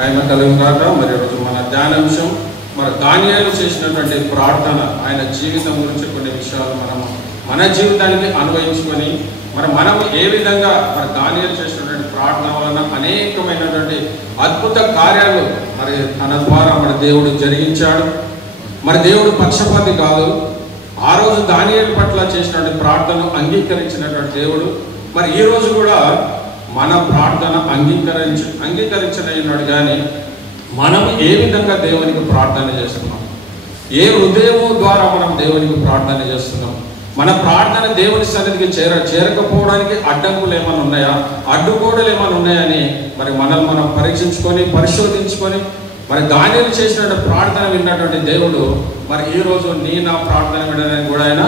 మహిమ కలుగుగాక. మరి రోజు మన ధ్యానాంశం మరి దానియేలు చేసినటువంటి ప్రార్థన, ఆయన జీవితం గురించి కొన్ని విషయాలు మనము మన జీవితానికి అన్వయించుకొని మనం ఏ విధంగా మరి దానియేలు చేసినటువంటి ప్రార్థన వలన అనేకమైనటువంటి అద్భుత కార్యాలు మరి తన ద్వారా మరి దేవుడు జరిగించాడు. మరి దేవుడు పక్షపాతి కాదు. ఆ రోజు దానియేలు పట్ల చేసినటువంటి ప్రార్థనను అంగీకరించినటువంటి దేవుడు మరి ఈ రోజు కూడా మన ప్రార్థన అంగీకరించనన్నాడు. కానీ మనం ఏ విధంగా దేవునికి ప్రార్థన చేస్తున్నాం, ఏ హృదయము ద్వారా మనం దేవునికి ప్రార్థన చేస్తున్నాం, మన ప్రార్థన దేవుని సన్నిధికి చేరకపోవడానికి అడ్డంకులు ఏమైనా ఉన్నాయా, అడ్డుగోడలు ఏమైనా ఉన్నాయని మరి మనల్ని మనం పరీక్షించుకొని పరిశోధించుకొని మరి దానియేలు చేసినటువంటి ప్రార్థన విన్నటువంటి దేవుడు మరి ఈరోజు నా ప్రార్థన వినడానికి కూడా ఆయన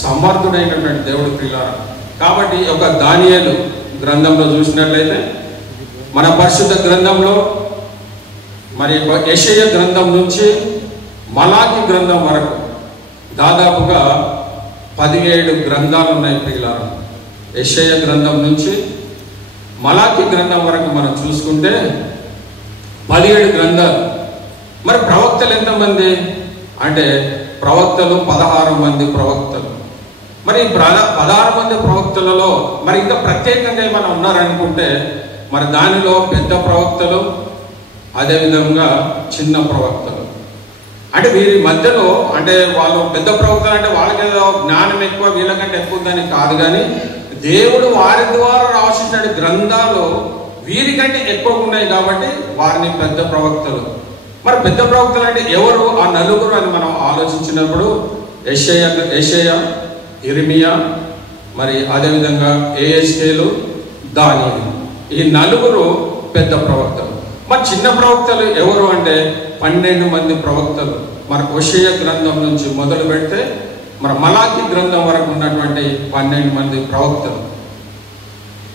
సమర్థుడైనటువంటి దేవుడు ప్రియులారా. కాబట్టి ఒక దానియేలు గ్రంథంలో చూసినట్లయితే మన పరిశుద్ధ గ్రంథంలో మరి యెషయా గ్రంథం నుంచి మలాకి గ్రంథం వరకు దాదాపుగా 17 గ్రంథాలు ఉన్నాయి ప్రియులారా. యెషయా గ్రంథం నుంచి మలాకి గ్రంథం వరకు మనం చూసుకుంటే 17 గ్రంథాలు. మరి ప్రవక్తలు ఎంతమంది అంటే ప్రవక్తలు 16 మంది ప్రవక్తలు. మరి 16 మంది ప్రవక్తలలో మరి ఇంకా ప్రత్యేకంగా ఏమైనా ఉన్నారనుకుంటే మరి దానిలో పెద్ద ప్రవక్తలు, అదేవిధంగా చిన్న ప్రవక్తలు. అంటే వీరి మధ్యలో అంటే వాళ్ళు పెద్ద ప్రవక్తలు అంటే వాళ్ళకేదో జ్ఞానం ఎక్కువ వీళ్ళకంటే ఎక్కువ ఉందని కాదు, కానీ దేవుడు వారి ద్వారా రాసిన గ్రంథాలు వీరికంటే ఎక్కువ ఉన్నాయి కాబట్టి వారిని పెద్ద ప్రవక్తలు. మరి పెద్ద ప్రవక్తలు అంటే ఎవరు? ఆ నలుగురు అని మనం ఆలోచించినప్పుడు యెషయా, ఇర్మియా, మరి అదేవిధంగా యెహెజ్కేలు, దానియేలు, ఈ నలుగురు పెద్ద ప్రవక్తలు. మరి చిన్న ప్రవక్తలు ఎవరు అంటే 12 మంది ప్రవక్తలు. మరి హోషేయ గ్రంథం నుంచి మొదలు పెడితే మరి మలాకి గ్రంథం వరకు ఉన్నటువంటి 12 మంది ప్రవక్తలు.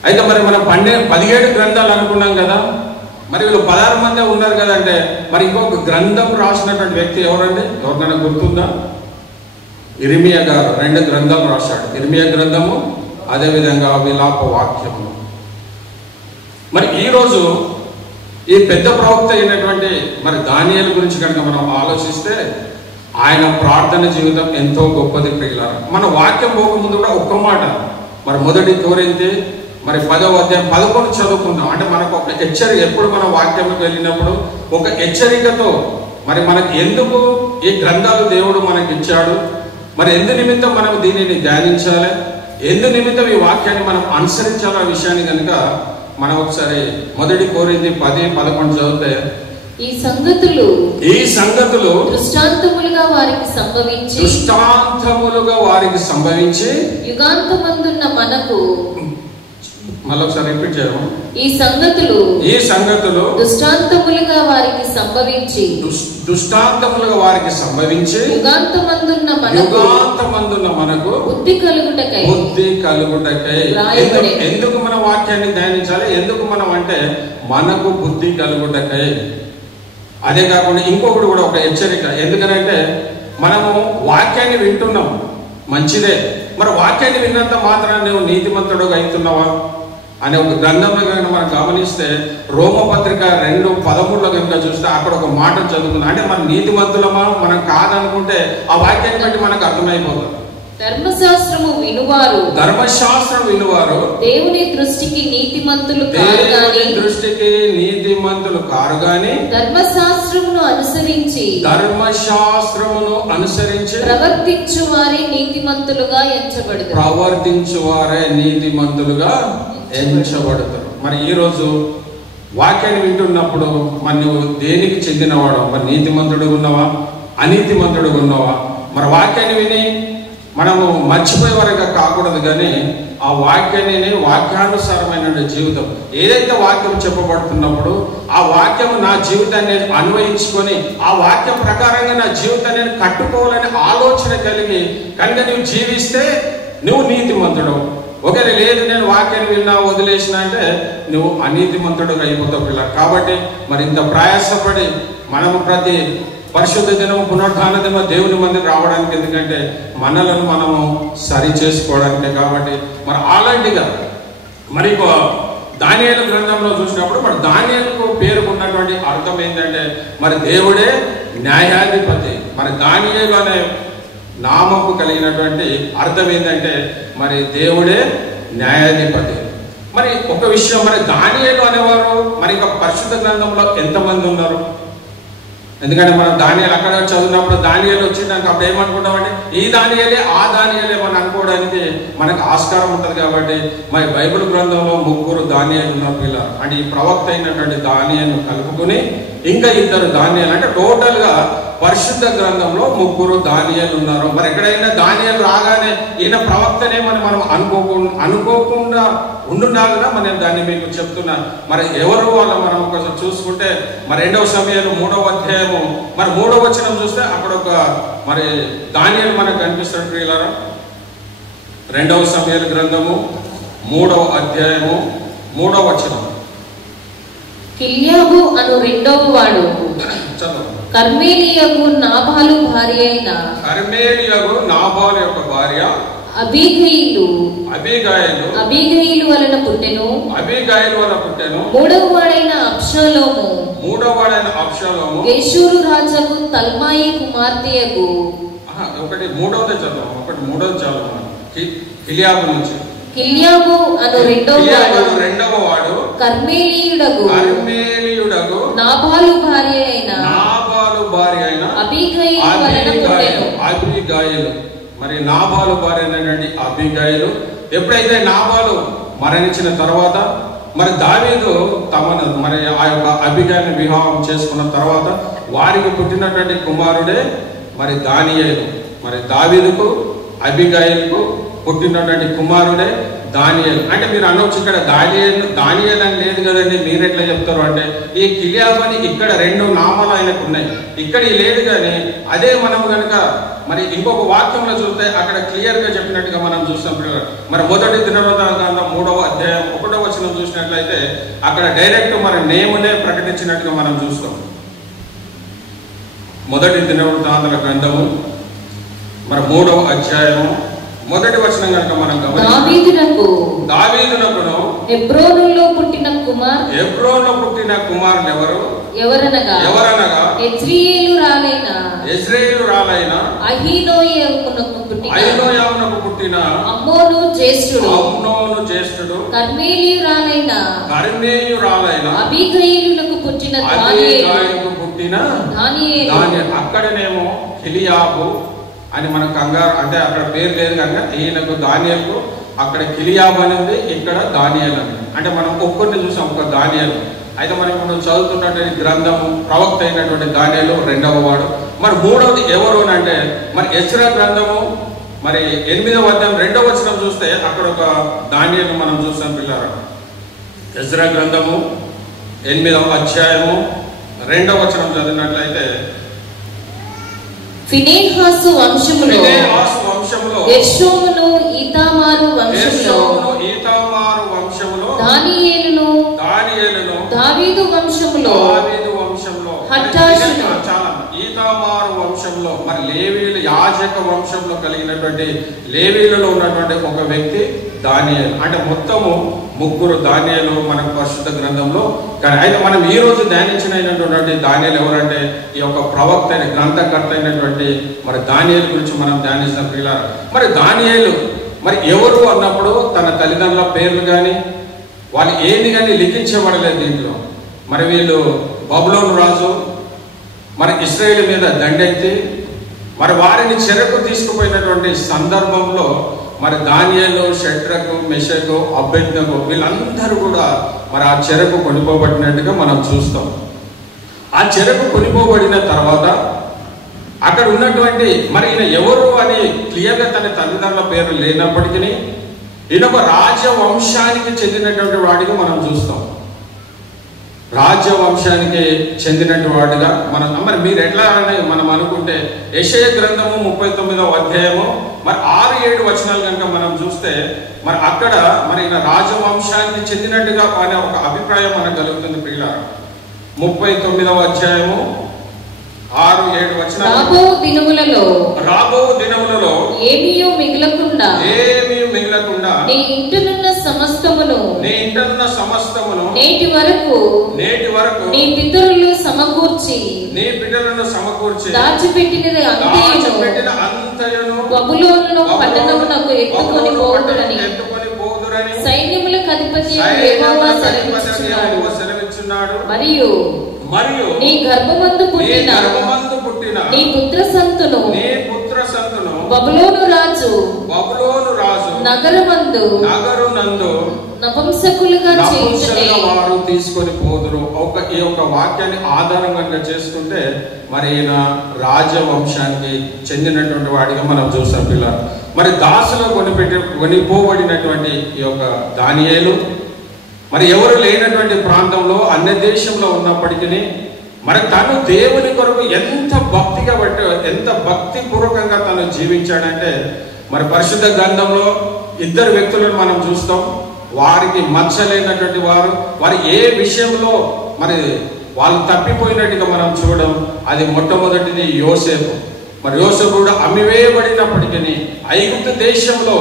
అయితే మరి మనం 17 గ్రంథాలు అనుకున్నాం కదా, మరి వీళ్ళు 16 మందే ఉన్నారు కదంటే మరి ఇంకొక గ్రంథం రాసినటువంటి వ్యక్తి ఎవరండి? ఎవరికైనా గుర్తుందా? ఇర్మియా గారు 2 గ్రంథాలు రాశాడు. ఇర్మియా గ్రంథము, అదేవిధంగా విలాప వాక్యము. మరి ఈరోజు ఈ పెద్ద ప్రవక్త అయినటువంటి మరి దానియేలు గురించి కనుక మనం ఆలోచిస్తే ఆయన ప్రార్థన జీవితం ఎంతో గొప్పది ప్రియులారా. మన వాక్యం పోకముందు కూడా ఒక్క మాట మరి 1 కొరింథీ మరి 10వ అధ్యాయం 11 చదువుకుందాం. అంటే మనకు ఒక హెచ్చరిక, ఎప్పుడు మనం వాక్యంలోకి వెళ్ళినప్పుడు ఒక హెచ్చరికతో మరి మనకి ఎందుకు ఈ గ్రంథాలు దేవుడు మనకి ఇచ్చాడు, మరి ఎందు నిమిత్తం మనం దీనిని ధ్యానించాలి, ఎందు నిమిత్తం ఈ వాక్యాన్ని మనం అనుసరించాలి, ఆ విషయాన్ని కనుక మనం ఒకసారి 1 కొరింథీ 10:11 చదివితే ఈ సంగతులు దృష్టాంతములుగా వారికి సంభవించి యుగాంతమందున్న మనకు, మళ్ళొకసారి రిపీట్ చేయము, ఈ సంగతులు దృష్టాంతములుగా వారికి సంభవించి యుగాంతమందున్న మనకు బుద్ధి కలుగుటకై. ఎందుకు మన వాక్యాన్ని ధ్యానించాలి? ఎందుకు మనం అంటే మనకు బుద్ధి కలుగుటకై. అదే కాకుండా ఇంకొకటి కూడా ఒక హెచ్చరిక. ఎందుకనంటే మనము వాక్యాన్ని వింటున్నాం, మంచిదే. మరి వాక్యాన్ని విన్నంత మాత్రాన నువ్వు నీతిమంతుడుగా అవుతున్నావా అనే ఒక గ్రంథంలో కనుక మనం గమనిస్తే రోమపత్రిక 2:13 కనుక చూస్తే అక్కడ ఒక మాట చదువుకున్నాం. అంటే మన నీతిమంతులమా మనం కాదనుకుంటే ఆ వాక్యాన్ని బట్టి మనకు అర్థమైపోతుంది. ధర్మశాస్త్రం వినువారు దేవుని దృష్టికి నీతిమంతులు కారు గాని ధర్మశాస్త్రమును అనుసరించి ప్రవర్తించువారే నీతిమంతులుగా ఎంచబడతారు. మరి ఈరోజు వాక్యాన్ని వింటున్నప్పుడు మరి నువ్వు దేనికి చెందినవాడు? మరి నీతిమంతుడు ఉన్నావా, అనీతిమంతుడు ఉన్నావా? మరి వాక్యాన్ని విని మనము మర్చిపోయే వరకు కాకూడదు, కానీ ఆ వాక్యాన్ని వాక్యానుసారమైన జీవితం, ఏదైతే వాక్యం చెప్పబడుతున్నప్పుడు ఆ వాక్యం నా జీవితాన్ని అన్వయించుకొని ఆ వాక్యం ప్రకారంగా నా జీవితాన్ని కట్టుకోవాలనే ఆలోచన కలిగి కనుక నువ్వు జీవిస్తే నువ్వు నీతిమంతుడు. ఒకవేళ లేదు నేను వాక్యాన్ని విన్నా వదిలేసిన అంటే నువ్వు అనీతిమంతుడు అయిపోతావు పిల్ల. కాబట్టి మరి ఇంత ప్రయాసపడి మనము ప్రతి పరిశుద్ధ దినం, పునరుద్ధాన దినం దేవుని మందికి రావడానికి, ఎందుకంటే మనలను మనము సరి చేసుకోవడానికి. కాబట్టి మరి అలాంటిగా మరి దానియేలు గ్రంథంలో చూసినప్పుడు మరి దానియేలుకు పేరుకున్నటువంటి అర్థం ఏంటంటే మరి దేవుడే న్యాయాధిపతి. మరి దానియేలు అనే నామకు కలిగినటువంటి అర్థం ఏంటంటే మరి దేవుడే న్యాయాధిపతి. మరి ఒక విషయం, మరి దానియేలు అనేవారు మరి ఇంకా పరిశుద్ధ గ్రంథంలో ఎంతమంది ఉన్నారు? ఎందుకంటే మనం దానియేలు అక్కడ చదివినప్పుడు దానియేలు వచ్చిందాక అప్పుడు ఏమనుకుంటామంటే ఈ దానియేలే ఆ దానియేలే మనం అనుకోవడానికి మనకు ఆస్కారం ఉంటుంది. కాబట్టి మరి బైబిల్ గ్రంథంలో 3 దానియేలు ఉన్న పిల్ల అంటే ఈ ప్రవక్త అయినటువంటి దానియేలును కలుపుకుని ఇంకా 2 దానియేలు అంటే టోటల్ గా పరిశుద్ధ గ్రంథంలో 3 దానియేలు ఉన్నారు. మరి ఎక్కడైనా దానియేలు రాగానే ఈయన ప్రవక్తనే మనం అనుకోకుండా ఉండుండాలిగా మనం దాన్ని మీకు చెప్తున్నా. మరి ఎవరు వాళ్ళ మనం ఒకసారి చూసుకుంటే మరి 2వ సమూయేలు 3వ అధ్యాయము మరి 3వ వచనం చూస్తే అక్కడ ఒక మరి దానియేలు మనకు కనిపిస్తాడు ప్రియులారా. 2వ సమూయేలు గ్రంథము 3వ అధ్యాయము 3వ వచనం. కిల్యాబు అను రెండవ వాడు కర్మేలియగు నాబాలు భార్య అయిన నాబాలు యొక్క భార్య అబీగయిలు వలన పుట్టెను. మూడవ వాడైన అబ్షాలోము గెషూరు రాజుకు తల్మాయి కుమార్తెయగు. మూడవది చదువు కిలియాబు నుంచి. కిల్యాబు అను రెండవ వాడు కర్మేలియుడగు నాబాలు భార్య అయిన అబీగయిలు వలన పుట్టెను. అబీగయిలు మరి నాబాలు భార్య అయినటువంటి అబీగయిలు. ఎప్పుడైతే నాబాలు మరణించిన తర్వాత మరి దావీదు తమను మరి ఆ యొక్క అబీగయిల్ని వివాహం చేసుకున్న తర్వాత వారికి పుట్టినటువంటి కుమారుడే మరి దానియేలు. మరి దావీదుకు అబీగయిలుకు పుట్టినటువంటి కుమారుడే దానియేలు. అంటే మీరు అనొచ్చు ఇక్కడ దానియేలు అని లేదు కదండి, మీరు ఎట్లా చెప్తారు అంటే ఈ కిలియాబు అని ఇక్కడ 2 నామాలు ఆయనకు ఉన్నాయి, ఇక్కడ లేదు. కానీ అదే మనం కనుక మరి ఇంకొక వాక్యంలో చూస్తే అక్కడ క్లియర్ గా చెప్పినట్టుగా మనం చూస్తాం. మరి 1 దినవృత్తాంతం 3వ అధ్యాయం 1వ వచనం చూసినట్లయితే అక్కడ డైరెక్ట్ మరి నేమునే ప్రకటించినట్టుగా మనం చూస్తాం. 1 దినవృత్తాంతాల గ్రంథము మరి 3వ అధ్యాయము 1వ వచనం కనుక మనం దావీదునకును హెబ్రోనులో పుట్టిన కుమారులు ఎవరనగా యెజ్రెయేలు రాలైన అహీనోయమునకు పుట్టిన అమ్నోను జ్యేష్ఠుడు కర్మేలియు రాలైన అబీగయిలునకు పుట్టిన దానియేలు. అక్కడనేమో కిలియాబు అని మన కంగారు అంటే అక్కడ పేరు లేదు కనుక ఈయనకు దానియేలుకు అక్కడ కిలియాబు అనేది ఇక్కడ దానియేలు అని అంటే మనం ఒక్కరిని చూసాం, ఒక దానియేలు. అయితే మనం ఇప్పుడు చదువుతున్నటువంటి గ్రంథము ప్రవక్త అయినటువంటి దానియేలు 2వ వాడు. మరి 3వది ఎవరు అంటే మరి ఎజ్రా గ్రంథము మరి 8వ అధ్యాయం 2వ వచనం చూస్తే అక్కడ ఒక దానియేలు మనం చూస్తాం పిల్లరా. ఎజ్రా గ్రంథము 8వ అధ్యాయము 2వ వచనం చదివినట్లయితే ఫినెహాసు వంశములో గెర్షోమును ఈతామారు వంశములో దానియేలును దావీదు వంశములో హట్టాషును ఈతామారు వంశంలో మరి లేవీలు యాజక వంశంలో కలిగినటువంటి లేవీలలో ఉన్నటువంటి ఒక వ్యక్తి దానియేలు. అంటే మొత్తము 3 దానియేలు మనకు పరిశుద్ధ గ్రంథంలో. కానీ అయితే మనం ఈ రోజు ధ్యానించినటువంటి దానియేలు ఎవరంటే ఈ యొక్క ప్రవక్త అయిన గ్రంథకర్త అయినటువంటి మరి దానియేలు గురించి మనం ధ్యానించిన పిల్లలు. మరి దానియేలు మరి ఎవరు అన్నప్పుడు తన తల్లిదండ్రుల పేర్లు కానీ వాళ్ళు ఏది కానీ లిఖించబడలేదు దీంట్లో. మరి వీళ్ళు బబులోను రాజు మరి ఇశ్రాయేలు మీద దండెత్తి మరి వారిని చెరకు తీసుకుపోయినటువంటి సందర్భంలో మరి దానియేలు, షడ్రకు, మెషకు, అబేద్నెగో వీళ్ళందరూ కూడా మరి ఆ చెరకు కొనిపోబడినట్టుగా మనం చూస్తాం. ఆ చెరకు కొనిపోబడిన తర్వాత అక్కడ ఉన్నటువంటి మరి ఈయన ఎవరు అని క్లియర్గా తన తల్లిదండ్రుల పేరు లేనప్పటికీ ఈయన ఒక రాజవంశానికి చెందినటువంటి వాడిగా మనం చూస్తాం. రాజ్యవంశానికి చెందినటువంటి వాడిగా మనం మరి మీరు ఎట్లా అని మనం అనుకుంటే యెషయా గ్రంథము 39వ అధ్యాయము మరి 6-7 వచనాలు కనుక మనం చూస్తే మరి అక్కడ మరి రాజవంశానికి చెందినట్టుగా అనే ఒక అభిప్రాయం మనకు కలుగుతుంది పిల్లలు. 39వ అధ్యాయము 6-7 వచనాలు. రాబో దినములలో ఏమీయూ మిగలకుండా నీ ఇంటనున్న సమస్తమును నేటి వరకు నీ పితరులు సమకూర్చి దాచిపెట్టినది అంతయును బబులోను పట్టణమునకు ఎత్తుకొని పోవుదురని సైన్యములకు అధిపతి యెహోవా సెలవిచ్చుచున్నాడు. మరియు నీ గర్భమందు పుట్టిన నీ పుత్ర సంతును బబులోను రాజు నగరమందు నపుంసకులుగా వారు తీసుకొని పోదురు. ఈ యొక్క వాక్యాన్ని ఆధారంగా చేసుకుంటే మరి ఈయన రాజవంశానికి చెందినటువంటి వాడిగా మనం చూసాం పిల్లలు. మరి దాసులో కొనిపోబడినటువంటి ఈ యొక్క దానియేలు మరి ఎవరు లేనటువంటి ప్రాంతంలో అన్య దేశంలో ఉన్నప్పటికీ మరి తను దేవుని కొరకు ఎంత భక్తిపూర్వకంగా తను జీవించాడంటే మరి పరిశుద్ధ గ్రంథంలో 2 వ్యక్తులను మనం చూస్తాం. వారికి మచ్చలేనటువంటి వారు ఏ విషయంలో మరి వాళ్ళు తప్పిపోయినట్టుగా మనం చూడడం. అది మొట్టమొదటిది యోసేపు. మరి యోసేపు కూడా అమ్మివేయబడినప్పటికీ ఐగుప్తు దేశంలో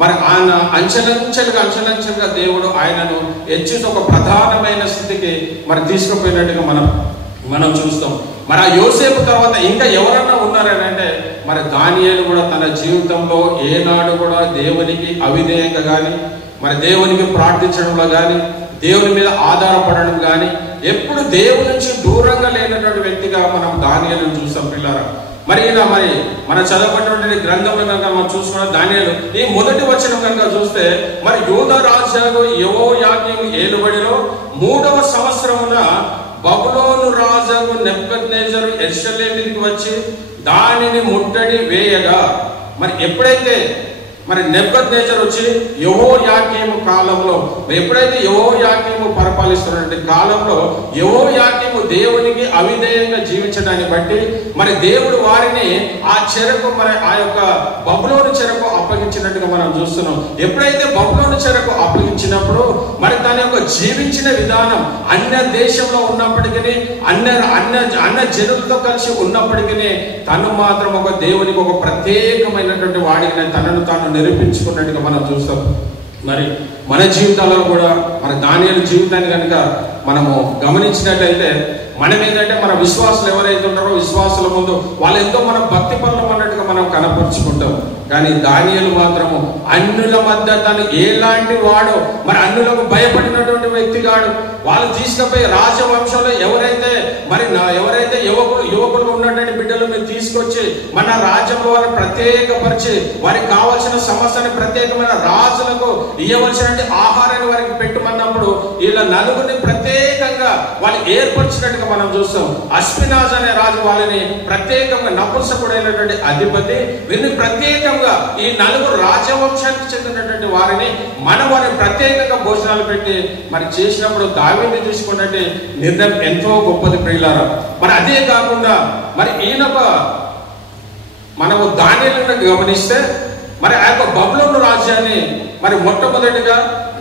మరి ఆయన అంచెలంచెలుగా దేవుడు ఆయనను హెచ్చి ఒక ప్రధానమైన స్థితికి మరి తీసుకుపోయినట్టుగా మనం చూస్తాం. మరి ఆ యోసేపు తర్వాత ఇంకా ఎవరన్నా ఉన్నారనంటే మరి దానియేలు కూడా తన జీవితంలో ఏనాడు కూడా దేవునికి అవిధేయంగా కానీ మరి దేవునికి ప్రార్థించడంలో కానీ దేవుని మీద ఆధారపడడం కానీ ఎప్పుడు దేవుని నుంచి దూరంగా లేనటువంటి వ్యక్తిగా మనం దానియేలును చూస్తాం పిల్లరా. మరి మన చదవబడినటువంటి గ్రంథంలో కనుక మనం చూసుకున్న దానియేలు ఈ మొదటి వచనం కనుక చూస్తే మరి యూదా రాజు యెహోయాకీము ఏలుబడిలో 3వ సంవత్సరమున బబులోను రాజు నెబుకద్నెజరు యెరూషలేముకి వచ్చి దానిని ముట్టడి వేయగా మరి ఎప్పుడైతే మరి నెబుకద్నెజరు వచ్చి యెహోయాకీము కాలంలో ఎప్పుడైతే యెహోయాకీము పరిపాలిస్తున్నటువంటి కాలంలో యెహోయాకీము దేవునికి అవిధేయంగా జీవించడాన్ని బట్టి మరి దేవుడు వారిని ఆ చెరకు మరి ఆ యొక్క బబులోను చెరకు అప్పగించినట్టుగా మనం చూస్తున్నాం. ఎప్పుడైతే బబులోను చెరకు అప్పగించినప్పుడు మరి తన యొక్క జీవించిన విధానం అన్య దేశంలో ఉన్నప్పటికీ అన్య జనులతో కలిసి ఉన్నప్పటికీ తను మాత్రం ఒక దేవునికి ఒక ప్రత్యేకమైనటువంటి వాడిని తనను తాను నిరూపించుకున్నట్టుగా మనం చూస్తాం. మరి మన జీవితాలలో కూడా మన దానియేలు జీవితాన్ని కనుక మనము గమనించినట్లయితే మనం ఏంటంటే మన విశ్వాసులు ఎవరైతే ఉన్నారో విశ్వాసుల ముందు వాళ్ళు ఎంతో మన భక్తి పనులు అన్నట్టుగా మనం కనపరుచుకుంటాం. కానీ దానియేలు మాత్రము అన్యుల మధ్య తను ఎలాంటి వాడో మరి అన్యులకు భయపడినటువంటి వ్యక్తి కాడు. వాళ్ళు తీసుకుపోయి రాజవంశంలో ఎవరైతే యువకులు ఉన్నటువంటి బిడ్డలు మీరు తీసుకొచ్చి మన రాజ్యంలో వారిని ప్రత్యేకపరిచి వారికి కావాల్సిన సమస్యని ప్రత్యేకమైన రాజులకు ఇవ్వవలసిన ఆహారాన్ని వారికి పెట్టమన్నప్పుడు వీళ్ళ నలుగురిని ప్రత్యేకంగా వాళ్ళు ఏర్పరిచినట్టుగా మనం చూస్తాం. అశ్వినాజ్ అనే రాజు వాళ్ళని ప్రత్యేకంగా నపుంసకుడైనటువంటి అధిపతి వీరిని ప్రత్యేకంగా ఈ 4 రాజవంశానికి చెందినటువంటి వారిని వారిని ప్రత్యేకంగా భోజనాలు పెట్టి మరి చేసినప్పుడు దావీదుని తీసుకున్నట్టు నిర్ణయం ఎంతో గొప్పది ప్రియులారా. మరి అదే కాకుండా మరి మనము దానియేలును గమనిస్తే మరి ఆ యొక్క బబులోను రాజ్యాన్ని మరి మొట్టమొదటిగా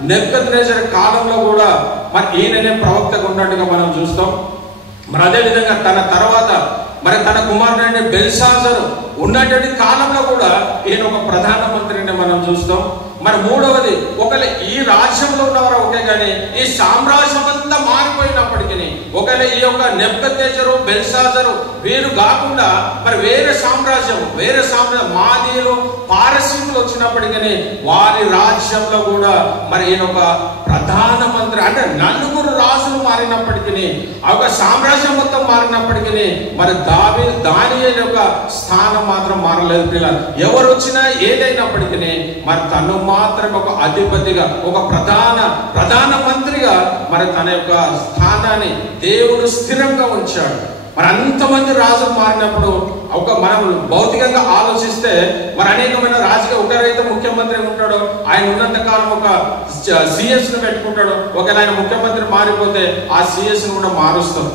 నెబుకద్నెజరు కాలంలో కూడా మరి ఈయననే ప్రవక్తగా ఉన్నట్టుగా మనం చూస్తాం. మరి అదేవిధంగా తన తర్వాత మరి తన కుమారుడైన బెల్షాజరు ఉన్నటువంటి కాలంలో కూడా ఈయన ఒక ప్రధానమంత్రిని మనం చూస్తాం. మరి మూడవది ఒకవేళ ఈ రాజ్యంలో ఉన్నవారు ఒకే కానీ ఈ సామ్రాజ్యం అంతా మారిపోయినప్పటికీ ఒకవేళ ఈ యొక్క నెబుకద్నెజరు బెల్షాజరు వీరు కాకుండా మరి వేరే సామ్రాజ్యం మాదీయులు పారసీకులు వచ్చినప్పటికీ వారి రాజ్యంలో కూడా మరి ఈయన ఒక ప్రధానమంత్రి అంటే 4 రాజులు మారినప్పటికీ ఆ యొక్క సామ్రాజ్యం మొత్తం మారినప్పటికీ మరి దానియేలు యొక్క స్థానం మాత్రం మారలేదు పిల్లలు. ఎవరు వచ్చినా ఏదైనప్పటికీ మరి తను మాత్రం ఒక అధిపతిగా ఒక ప్రధానమంత్రిగా మరి తన యొక్క స్థానాన్ని దేవుడు స్థిరంగా ఉంచాడు. మరి అంతమంది రాజులు మారినప్పుడు మనం భౌతికంగా ఆలోచిస్తే మరి అనేకమైన రాజుగా ఒకరైతే ముఖ్యమంత్రి ఉంటాడు, ఆయన ఉన్నంత కాలం ఒక సిఎస్ ను పెట్టుకుంటాడు. ఒకవేళ ఆయన ముఖ్యమంత్రి మారిపోతే ఆ సిఎస్ ను కూడా మారుస్తాం.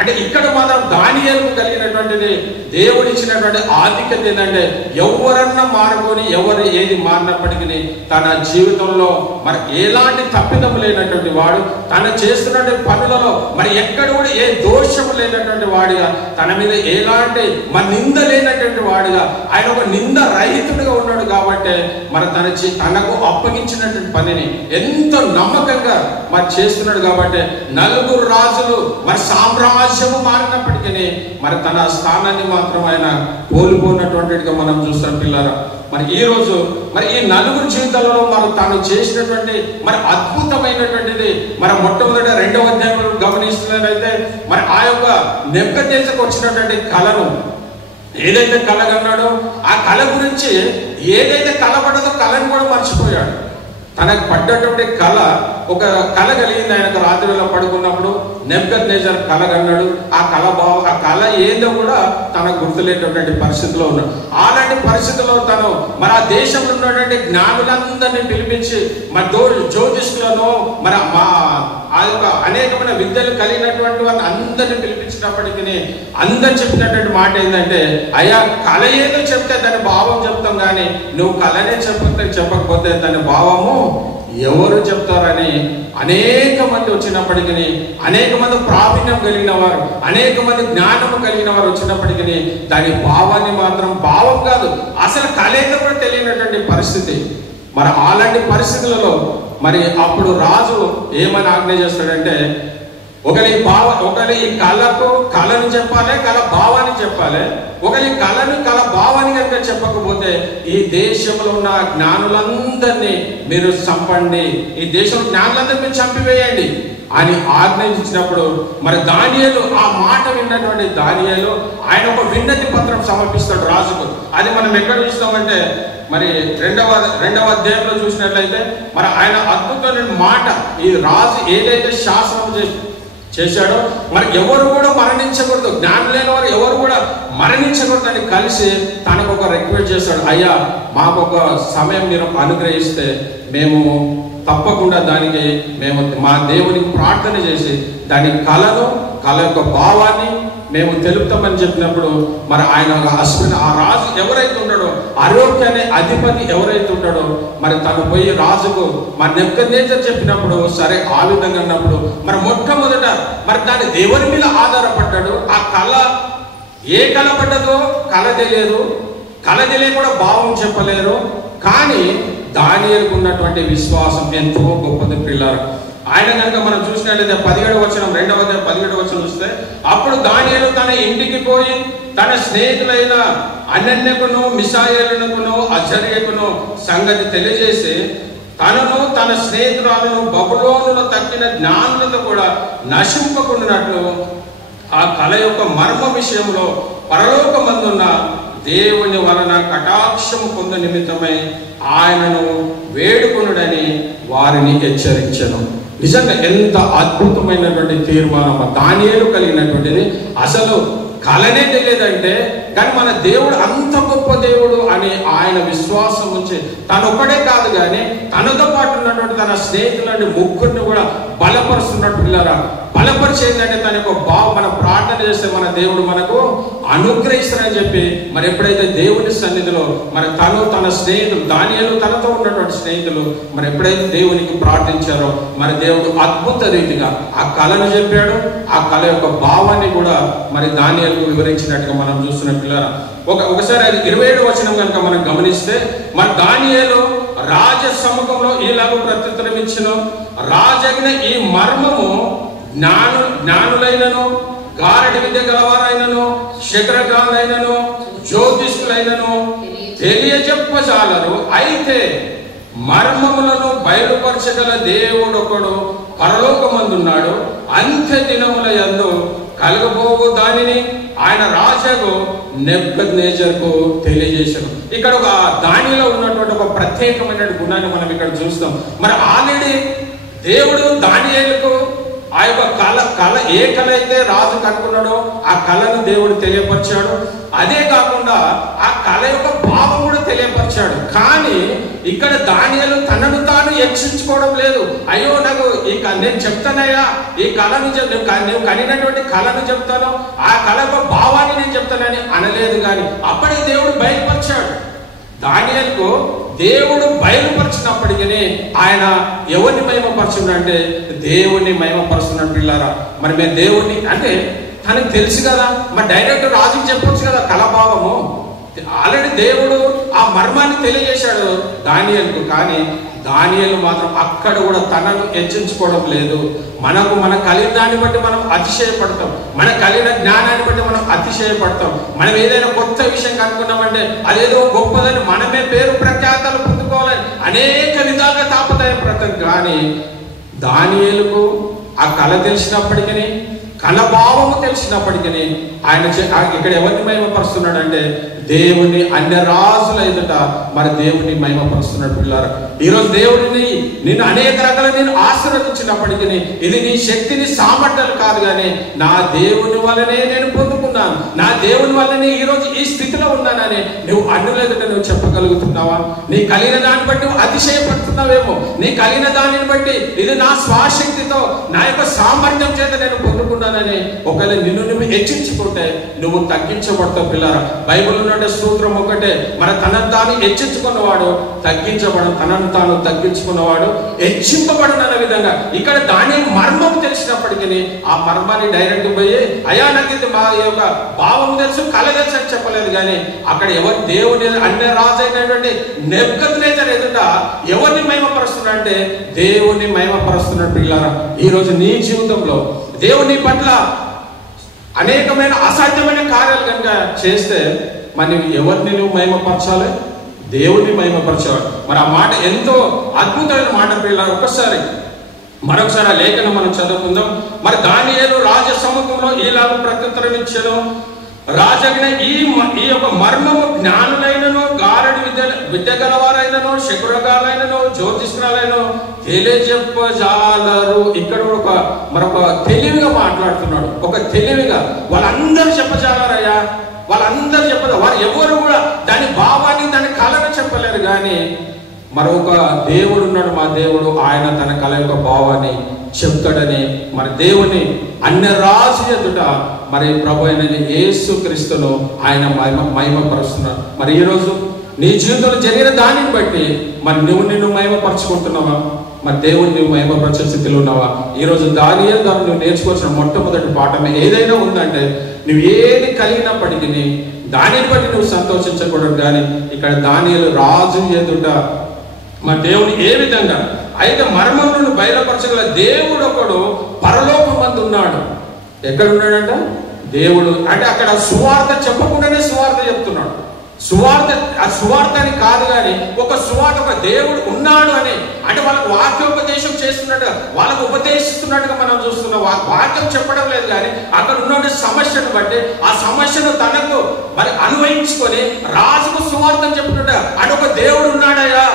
అంటే ఇక్కడ మాత్రం దానియేలుకు కలిగినటువంటిది దేవుడు ఇచ్చినటువంటి ఆధిక్యత ఏంటంటే ఎవరన్నా మారుకొని ఎవరు ఏది మారినప్పటికీ తన జీవితంలో మరి ఎలాంటి తప్పిదం లేనటువంటి వాడు, తన చేస్తున్నటువంటి పనులలో మరి ఎక్కడ కూడా ఏ దోషము లేనటువంటి వాడిగా, తన మీద ఎలాంటి మరి నింద లేనటువంటి వాడిగా, ఆయన ఒక నింద రహితుడిగా ఉన్నాడు. కాబట్టి మరి తనకు అప్పగించినటువంటి పనిని ఎంతో నమ్మకంగా మరి చేస్తున్నాడు. కాబట్టి నలుగురు రాజులు మరి సామ్రాజ్యము మారినప్పటికీ మరి తన స్థానాన్ని మాత్రం ఆయన కోల్పోయినటువంటిగా మనం చూస్తాం పిల్లరా. మరి ఈ రోజు మరి ఈ నలుగురు జీవితాలలో మరి తాను చేసినటువంటి మరి అద్భుతమైనటువంటిది మరి మొట్టమొదటి 2వ అధ్యాయంలో గమనిస్తున్నట్లయితే మరి ఆ యొక్క నెబుకద్నెజరుకు వచ్చినటువంటి కళను ఏదైతే కళ కన్నాడో ఆ కళ గురించి ఏదైతే కళ పడ్డదో కళను కూడా మర్చిపోయాడు. తనకు పడ్డటువంటి కళ, ఒక కళ కలిగింది ఆయనకు రాత్రి వేళ పడుకున్నప్పుడు. నెబుకద్నెజరు కళ కన్నాడు. ఆ కళ ఏందో కూడా తనకు గుర్తులేటటువంటి పరిస్థితిలో ఉన్నాడు. అలాంటి పరిస్థితుల్లో తను మరి ఆ దేశంలో ఉన్నటువంటి జ్ఞానులందరినీ పిలిపించి మరి జ్యోతిష్కులను మరి ఆ యొక్క అనేకమైన విద్యలు కలిగినటువంటి వారిని అందరినీ పిలిపించినప్పటికీ అందరు చెప్పినటువంటి మాట ఏంటంటే, అయ్యా కళ ఏదో చెప్తే దాని భావం చెప్తాం, కానీ నువ్వు కళనే చెప్పకపోతే దాని భావము ఎవరు చెప్తారని అనేక మంది వచ్చినప్పటికీ, అనేక మంది ప్రావీణ్యం కలిగిన వారు, అనేక మంది జ్ఞానము కలిగిన వారు వచ్చినప్పటికీ దాని భావాన్ని మాత్రం, భావం కాదు అసలు కళేదో కూడా తెలియనటువంటి పరిస్థితి. మరి అలాంటి పరిస్థితులలో మరి అప్పుడు రాజు ఏమని ఆజ్ఞ చేస్తాడంటే, ఒకరి ఈ కళను చెప్పాలి, కళ భావాన్ని చెప్పాలి. ఒకరి కళ భావాన్ని కనుక చెప్పకపోతే ఈ దేశంలో ఉన్న జ్ఞానులందరినీ మీరు చంపండి, ఈ దేశంలో జ్ఞానులందరినీ మీరు చంపివేయండి అని ఆజ్ఞాపించినప్పుడు మరి దానియేలు ఆ మాట విన్నటువంటి దానియేలు ఆయన ఒక విన్నతి పత్రం సమర్పిస్తాడు రాజుకు. అది మనం ఎక్కడ చూస్తామంటే మరి 2వ అధ్యాయంలో చూసినట్లయితే మరి ఆయన అద్భుతమైన మాట, ఈ రాజు ఏదైతే శాసనం చేశాడో మరి ఎవరు కూడా మరణించకూడదు, జ్ఞానం లేని వారు ఎవరు కూడా మరణించకూడదని కలిసి తనకు ఒక రిక్వెస్ట్ చేశాడు. అయ్యా మాకు ఒక సమయం మీరు అనుగ్రహిస్తే మేము తప్పకుండా దానికి మేము మా దేవునికి ప్రార్థన చేసి దాని కళ యొక్క భావాన్ని మేము తెలుపుతామని చెప్పినప్పుడు మరి ఆయన ఆ రాజు ఎవరైతే ఉన్నాడో, అరోక్ అనే అధిపతి ఎవరైతే ఉంటాడో మరి తను పోయి రాజుకు మరి నెబుకద్నెజరు చెప్పినప్పుడు సరే ఆ విధంగా అన్నప్పుడు మరి మొట్టమొదట మరి దాని దేవుని మీద ఆధారపడ్డాడు. ఆ కళ ఏ కళ పడ్డదో కళ తెలియదు, కళ తెలియ కూడా భావం చెప్పలేరు. కానీ దానియేలుకు ఉన్నటువంటి విశ్వాసం ఎంతో గొప్పది పిల్లలు. ఆయన కనుక మనం చూసినట్లయితే 17వ వచనం 2వ అధ్యాయం 17వ వచనం చూస్తే, అప్పుడు దానియేలు తన ఇంటికి పోయి తన స్నేహితులైన అనన్యకును మిషాయేలునకును అజర్యకును సంగతి తెలియజేసి తనను తన స్నేహితురాలను బబులోనులో తక్కిన జ్ఞానులతో కూడా నశింపకుండానట్లు ఆ కళ యొక్క మర్మ విషయంలో పరలోకమందున్న దేవుని వలన కటాక్షము పొంద నిమిత్తమై ఆయనను వేడుకొనుడని వారిని హెచ్చరించెను. నిజంగా ఎంత అద్భుతమైనటువంటి తీర్మానం దానియేలు కలిగినటువంటిది. అసలు కళనే తెలియదంటే కానీ మన దేవుడు అంత గొప్ప దేవుడు అని ఆయన విశ్వాసం ఉంచి తను ఒక్కడే కాదు కానీ తనతో పాటు ఉన్నటువంటి తన స్నేహితులని ముగ్గురిని కూడా బలపరుస్తున్నట్టు పిల్లరా. బలపరిచేందంటే తన యొక్క మనం ప్రార్థన చేస్తే మన దేవుడు మనకు అనుగ్రహిస్తారని చెప్పి మరి ఎప్పుడైతే దేవుని సన్నిధిలో మరి తన స్నేహితులు దానియేలు తనతో ఉన్నటువంటి స్నేహితులు మరి ఎప్పుడైతే దేవునికి ప్రార్థించారో మరి దేవుడు అద్భుత రీతిగా ఆ కళను చెప్పాడు. ఆ కళ యొక్క భావాన్ని కూడా మరి దానియేలుకు వివరించినట్టుగా మనం చూస్తున్న పిల్లరా. ఒకసారి అది 27వ వచనం కనుక మనం గమనిస్తే మరి దానియేలు రాజ సముఖంలో ఈలాగ ప్రత్యుత్తరం ఇచ్చెను. రాజగిన ఈ మర్మము జ్ఞానులైనను గారడి విద్య గలవారైనను శక్రగాలైనను జ్యోతిష్కులైనను తెలియజెప్పజాలరు. అయితే మర్మములను బయలుపరచగల దేవుడొకడు పరలోకమందున్నాడు. అంత్య దినముల యందు కలగబోవు దానిని ఆయన రాజుకు నెబుకద్నెజరుకు తెలియజేశాను. ఇక్కడ ఒక దానిలో ఉన్నటువంటి ఒక ప్రత్యేకమైన గుణాన్ని మనం ఇక్కడ చూస్తాం. మరి ఆల్రెడీ దేవుడు దానియేలుకు ఆ యొక్క కళ ఏ కళ అయితే రాజు కనుక్కున్నాడో ఆ కళను దేవుడు తెలియపరిచాడు. అదే కాకుండా ఆ కళ యొక్క భావం కూడా తెలియపరిచాడు. కానీ ఇక్కడ దానియేలు తనను తాను హెచ్చించుకోవడం లేదు. అయ్యో నాకు నేను చెప్తానయ్యా, ఈ కళను నువ్వు కనినటువంటి కళను చెప్తాను, ఆ కళ యొక్క భావాన్ని నేను చెప్తానని అనలేదు. కానీ అప్పటికి దేవుడు బయలుపరిచాడు. దానియేలుకు దేవుడు బయలుపరిచినప్పటికీ ఆయన ఎవరిని మహిమపరుచున్నాడంటే దేవుణ్ణి మహిమపరుస్తున్నాడు. పిల్లారా, మరి మేము దేవుణ్ణి అంటే తనకు తెలుసు కదా, మరి డైరెక్ట్ రాజుకి చెప్పొచ్చు కదా కళాభావము. ఆల్రెడీ దేవుడు ఆ మర్మాన్ని తెలియజేశాడు దానియేలుకు. కానీ దానియేలు మాత్రం అక్కడ కూడా తనను హెచ్చించుకోవడం లేదు. మన కలిగిన దాన్ని బట్టి మనం అతిశయపడతాం, మన కలిగిన జ్ఞానాన్ని బట్టి మనం అతిశయపడతాం. మనం ఏదైనా కొత్త విషయం కనుక్కున్నామంటే అదేదో గొప్పదని మనమే పేరు ప్రఖ్యాతలు పొందుకోవాలని అనేక విధాలుగా తాపత్రయపడతాం. కానీ దానియేలుకు ఆ కళ తెలిసినప్పటికీ, కళ భావము తెలిసినప్పటికీ ఆయన ఇక్కడ ఎవరిని మహిమపరుస్తున్నాడంటే దేవుని అన్య రాజుల ఎదుట మరి దేవుని మహిమపరుస్తున్నాడు. పిల్లారా, ఈరోజు దేవుడిని నేను అనేక రకాల నేను ఆశీర్వదించినప్పటికీ ఇది నీ శక్తిని సామర్థ్యాలు కాదు, కానీ నా దేవుని వల్లనే నేను పొందుకున్నాను, నా దేవుని వల్లనే ఈరోజు ఈ స్థితిలో ఉన్నానని నువ్వు అన్నుల ఎదుట నువ్వు చెప్పగలుగుతున్నావా? నీ కలిగిన దాన్ని బట్టి నువ్వు అతిశయపడుతున్నావేమో, నీ కలిగిన దానిని బట్టి ఇది నా స్వశక్తితో నా యొక్క సామర్థ్యం చేత నేను పొందుకున్నానని ఒకవేళ నిన్ను నువ్వు హెచ్చించుకుంటే నువ్వు తగ్గించబడతావు. పిల్లారా, బైబిల్ సూత్రం ఒకటే, మన తనను తాను హెచ్చించుకున్నవాడు తగ్గించబడు, తనను తాను తగ్గించుకున్నవాడు హెచ్చింపబడు అన్న విధంగా ఇక్కడ దాని మర్మం తెలిసినప్పటికీ ఆ మర్మాన్ని డైరెక్ట్ పోయి అయ్యా నాకు ఇది మా యొక్క భావం తెలుసు, కళ తెలుసు అని చెప్పలేదు. కానీ అక్కడ ఎవరు దేవుని అన్య రాజు అయినటువంటి నెబుకద్నెజర్ ఎదుట ఎవరిని మహిమపరుస్తున్నాడంటే దేవుని మహిమపరుస్తున్నాడు. పిల్లారా, ఈరోజు నీ జీవితంలో దేవుని పట్ల అనేకమైన అసాధ్యమైన కార్యాలు కనుక చేస్తే మరి ఎవరిని నువ్వు మహిమపరచాలి? దేవుని మహిమపరచాలి. మరి ఆ మాట ఎంతో అద్భుతమైన మాట. పిల్లలు మరొకసారి ఆ లేఖను మనం చదువుకుందాం. మరి దానియేలు రాజ సముఖంలో ఈలాగు ప్రత్యుత్తరం ఇచ్చాను, రాజగిన ఈ యొక్క మర్మము జ్ఞానులైనను, గారడి విద్య గలవారైనను, శకురగాలైనను, జ్యోతిష్కురాలైనను తెలియజెప్పజాలరు. ఇక్కడ మరొక తెలివిగా మాట్లాడుతున్నాడు. ఒక తెలివిగా వాళ్ళందరూ చెప్పజాలరయ్యా, వాళ్ళందరూ చెప్పదు. వారు ఎవరు కూడా దాని భావాన్ని దాని కళను చెప్పలేరు. కానీ మరొక దేవుడు ఉన్నాడు, మా దేవుడు, ఆయన తన కళ యొక్క భావాన్ని చెప్తాడని మన దేవుని అన్య రాజు ఎదుట మరి ప్రభు అయిన యేసు క్రీస్తును ఆయన మహిమపరుస్తున్నాడు. మరి ఈరోజు నీ జీవితంలో జరిగిన దానిని బట్టి మరి నిన్ను మహిమపరచుకుంటున్నావా? మరి దేవుని నువ్వు మహిమపరిచే స్థితిలో ఉన్నావా? ఈరోజు దానియేలు ద్వారా నువ్వు నేర్చుకోవాల్సిన మొట్టమొదటి పాఠం ఏదైనా ఉందంటే, నువ్వు ఏది కలిగినప్పటికీ దానిని బట్టి నువ్వు సంతోషించకూడదు. కానీ ఇక్కడ దానియేలు రాజు ఎదుట మరి దేవుని ఏ విధంగా అయితే మర్మములను బయలుపరచగల దేవుడు ఒకడు పరలోకమందు ఉన్నాడు. ఎక్కడున్నాడంట? దేవుడు అంటే అక్కడ సువార్త చెప్పకుండానే సువార్త చెప్తున్నాడు. సువార్త అని కాదు, కానీ ఒక సువార్త, ఒక దేవుడు ఉన్నాడు అని అంటే వాళ్ళకు వాక్యోపదేశం చేస్తున్నట్టుగా, వాళ్ళకు ఉపదేశిస్తున్నట్టుగా మనం చూస్తున్నాం. వాక్యం చెప్పడం లేదు, కానీ అక్కడ ఉన్న సమస్యను బట్టి ఆ సమస్యను తనకు మరి అన్వయించుకొని రాజుకు సువార్తను చెప్పినట్టుగా అంటే ఒక దేవుడు ఉన్నాడయ్యా.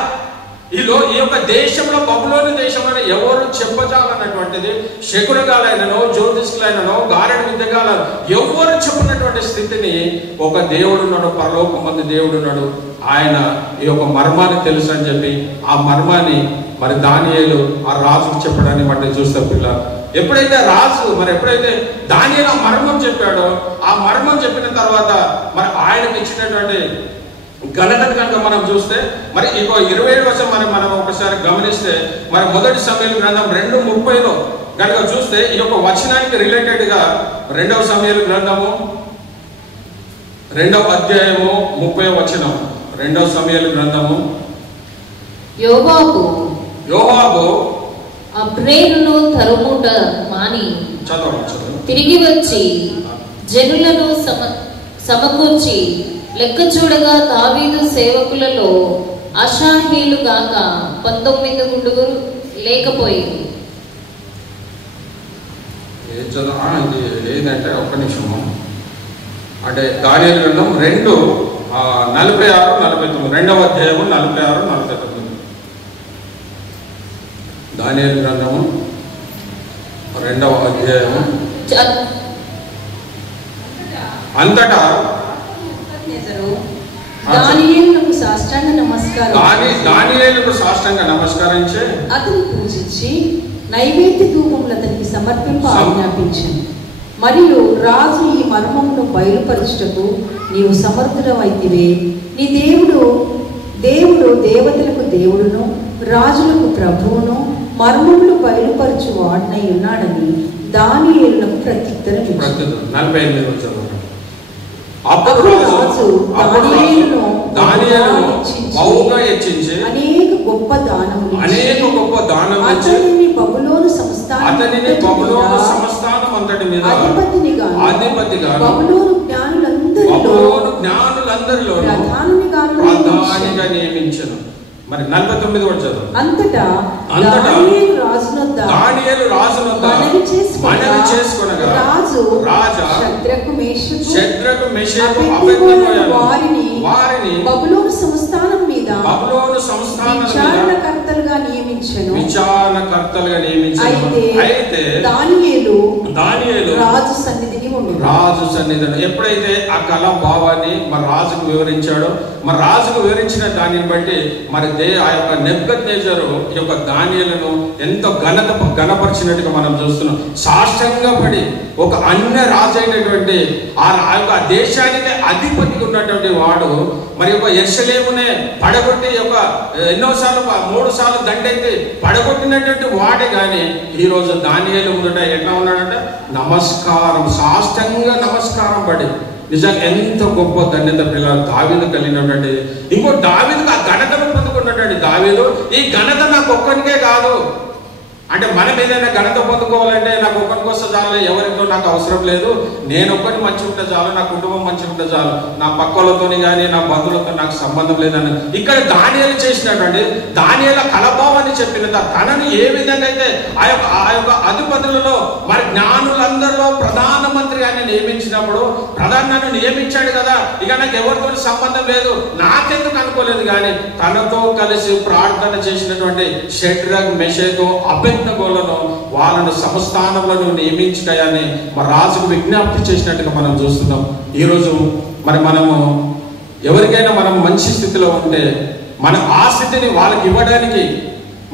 ఈ యొక్క దేశంలో, బబులోని దేశంలో ఎవరు చెప్పజాలన్నటువంటిది శకునగాలైననో, జ్యోతిష్కులైననో, గారడి విద్యగాలను ఎవరు చెప్పినటువంటి స్థితిని ఒక దేవుడు ఉన్నాడు, పరలోకమందు దేవుడు ఉన్నాడు, ఆయన ఈ యొక్క మర్మాన్ని తెలుసు అని చెప్పి ఆ మర్మాన్ని మరి దానియేలు ఆ రాజుకు చెప్పడాన్ని బట్టి చూస్తే పిల్ల ఎప్పుడైతే దానియేలు ఆ మర్మం చెప్పాడో, ఆ మర్మం చెప్పిన తర్వాత మరి ఆయనకు ఇచ్చినటువంటి ఘనతను కనుక మనం చూస్తే మరి ఈ 27 వర్షం మనం ఒకసారి గమనిస్తే మరి మొదటి సమూయేలు గ్రంథం 2:30 కనుక చూస్తే ఈ యొక్క వచనానికి రిలేటెడ్ గా 2వ సమూయేలు గ్రంథము 2వ అధ్యాయము 30వ వచనం. 2వ సమూయేలు గ్రంథము యోవాబు అబ్నేరును తరుముట మాని తిరిగి వచ్చి జనులను సమకూర్చి లెక్క చూడగా దావీదు సేవకులలో అషాహీలు గాక 19 గుండుగురు లేకపోయింది. ఏంటంటే ఒక్క నిమిషము, అంటే దానియేలు గ్రంథం 2:46-49, 2వ అధ్యాయము 46-49. దానియేలు గ్రంథము 2వ అధ్యాయం. అంతటా దానియేలుకు సాష్టాంగ నమస్కారం దానియేలుకు సాష్టాంగ నమస్కరించి అతను పూజించి నైవేద్య ధూపములు అతనికి సమర్పింప ఆజ్ఞాపించాను. మరియు రాజు ఈ మర్మమును బయలుపరచుటకు నీవు సమర్థుడవైతివే. నీ దేవుడు దేవతలకు దేవుడును రాజులకు ప్రభువును మర్మములు బయలుపరచు వాడినై ఉన్నాడని దానియేలునకు ప్రత్యుత్తరం ఇచ్చాడు. 48 వచ్చారు. అప్పుడు రాజు దానియేలును బహుగా హెచ్చించి అనేక గొప్ప దానములు అతనిని బబులోను సంస్థానం అంతటి మీద అధిపతిగా బబులోను జ్ఞానులందరిలో ప్రధానిగా నియమించను. మరి 49 వచ్చారు. అంతటా దానియేలు రాజునొద్ద మనవి చేసుకొనగా రాజు శద్రకు మేషకు అబేద్నెగోను వారిని బబులోను సంస్థానం మీద విచారణకర్తలుగా నియమించెను. అయితే దానియేలు రాజు సన్నిధిని ఎప్పుడైతే ఆ కళ భావాన్ని మరి రాజుకు వివరించాడో, మరి రాజుకు వివరించిన దానిని బట్టి మరి ఆ యొక్క నెబుకద్నెజరు ఈ యొక్క దానియేలును ఎంతో ఘనపరిచినట్టుగా మనం చూస్తున్నాం. సాష్టంగా పడి ఒక అన్య రాజు అయినటువంటి ఆ యొక్క దేశానికి అధిపతిగా ఉన్నటువంటి వాడు మరి ఒక యెరూషలేమునే పడగొట్టి ఒక 3 సార్లు దండైతే పడగొట్టినటువంటి వాడే గాని ఈ రోజు దానియేలు ముందట ఎట్లా ఉన్నాడంట? నమస్కారం, సాష్టంగా నమస్కారం పడి నిజంగా ఎంతో గొప్ప ధన్యత పిల్లలు దావీదు కలిగినటువంటి. ఇంకో దావీదుకు ఆ ఘనతను పొందుకున్నటువంటి దావీదు ఈ ఘనత నాకు ఒక్కరికే కాదు. అంటే మనం ఏదైనా ఘనత పొందుకోవాలంటే నాకు ఒక్కరికి వస్తే చాలు, ఎవరితో నాకు అవసరం లేదు, నేను ఒక్కటి మంచిగా ఉంటే చాలు, నా కుటుంబం మంచిగా ఉంటే చాలు, నా పక్కలతోని కానీ నా బంధువులతో నాకు సంబంధం లేదని ఇక్కడ దానియేలు చేసినటువంటి దానియేల కలభావాన్ని చెప్పిన తనను ఏ విధంగా అయితే ఆ యొక్క అధిపతులలో మరి జ్ఞానులందరిలో ప్రధానమంత్రి ఆయన నియమించినప్పుడు నన్ను నియమించాడు కదా, ఇక నాకు ఎవరితో సంబంధం లేదు, నాకెందుకు అనుకోలేదు. కానీ తనతో కలిసి ప్రార్థన చేసినటువంటి షడ్రక్ మెషకు అబేద్నెగోలను వాళ్ళను సంస్థానంలో నియమించుటయని మరి రాజుకు విజ్ఞప్తి చేసినట్టుగా మనం చూస్తున్నాం. ఈరోజు మరి మనము ఎవరికైనా మనం మంచి స్థితిలో ఉంటే మన ఆ స్థితిని వాళ్ళకి ఇవ్వడానికి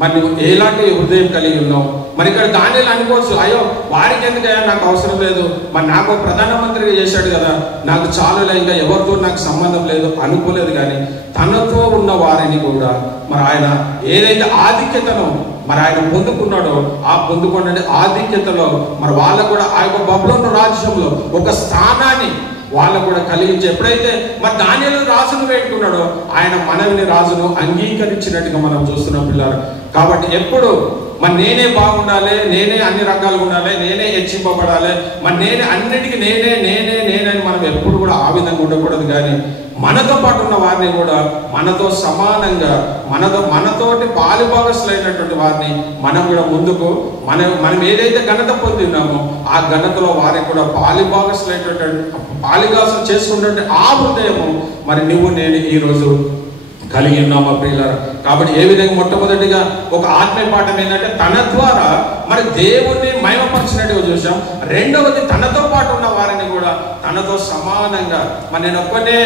మరి నువ్వు ఎలాంటి హృదయం కలిగి ఉన్నావు? మరి ఇక్కడ దానియేలు అనుకోవచ్చు, అయ్యో వారికి ఎందుకయ్యా, నాకు అవసరం లేదు, మరి నాకు ప్రధానమంత్రిగా చేశాడు కదా, నాకు చాలులే, ఇంకా ఎవరితో నాకు సంబంధం లేదు అనుకోలేదు. కానీ తనతో ఉన్న వారిని కూడా మరి ఆయన ఏదైతే ఆధిక్యతను మరి ఆయన పొందుకున్నాడో ఆ పొందుకున్న ఆధిక్యతలో మరి వాళ్ళకు కూడా ఆ యొక్క బబులోను రాజ్యంలో ఒక స్థానాన్ని వాళ్ళకు కూడా కలిగించి ఎప్పుడైతే మరి దానియేలు రాజును వేడుకున్నాడో ఆయన మనవిని రాజును అంగీకరించినట్టుగా మనం చూస్తున్నాం పిల్లలు. కాబట్టి ఎప్పుడు మరి నేనే బాగుండాలి, నేనే అన్ని రకాలుగా ఉండాలి, నేనే హెచ్చింపబడాలి, మరి నేనే అన్నిటికీ నేనే అని మనం ఎప్పుడు కూడా ఆ విధంగా ఉండకూడదు. కానీ మనతో పాటు ఉన్న వారిని కూడా మనతో సమానంగా మనతోటి పాలిభాగస్తులైనటువంటి వారిని మనం కూడా ముందుకు మనం ఏదైతే ఘనత పొంది ఉన్నామో ఆ ఘనతలో వారికి కూడా పాలిభాగం చేసుకున్నటువంటి ఆ హృదయము మరి నువ్వు నేను ఈరోజు కలిగి ఉన్నామా ప్రియులారా? కాబట్టి ఏ విధంగా మొట్టమొదటిగా ఒక ఆత్మీయ పాఠం ఏంటంటే తన ద్వారా మరి దేవుణ్ణి మహిమపరిచినట్టుగా చూసాం. రెండవది తనతో పాటు ఉన్న వారిని కూడా తనతో సమానంగా మరి నేను ఒక్కటే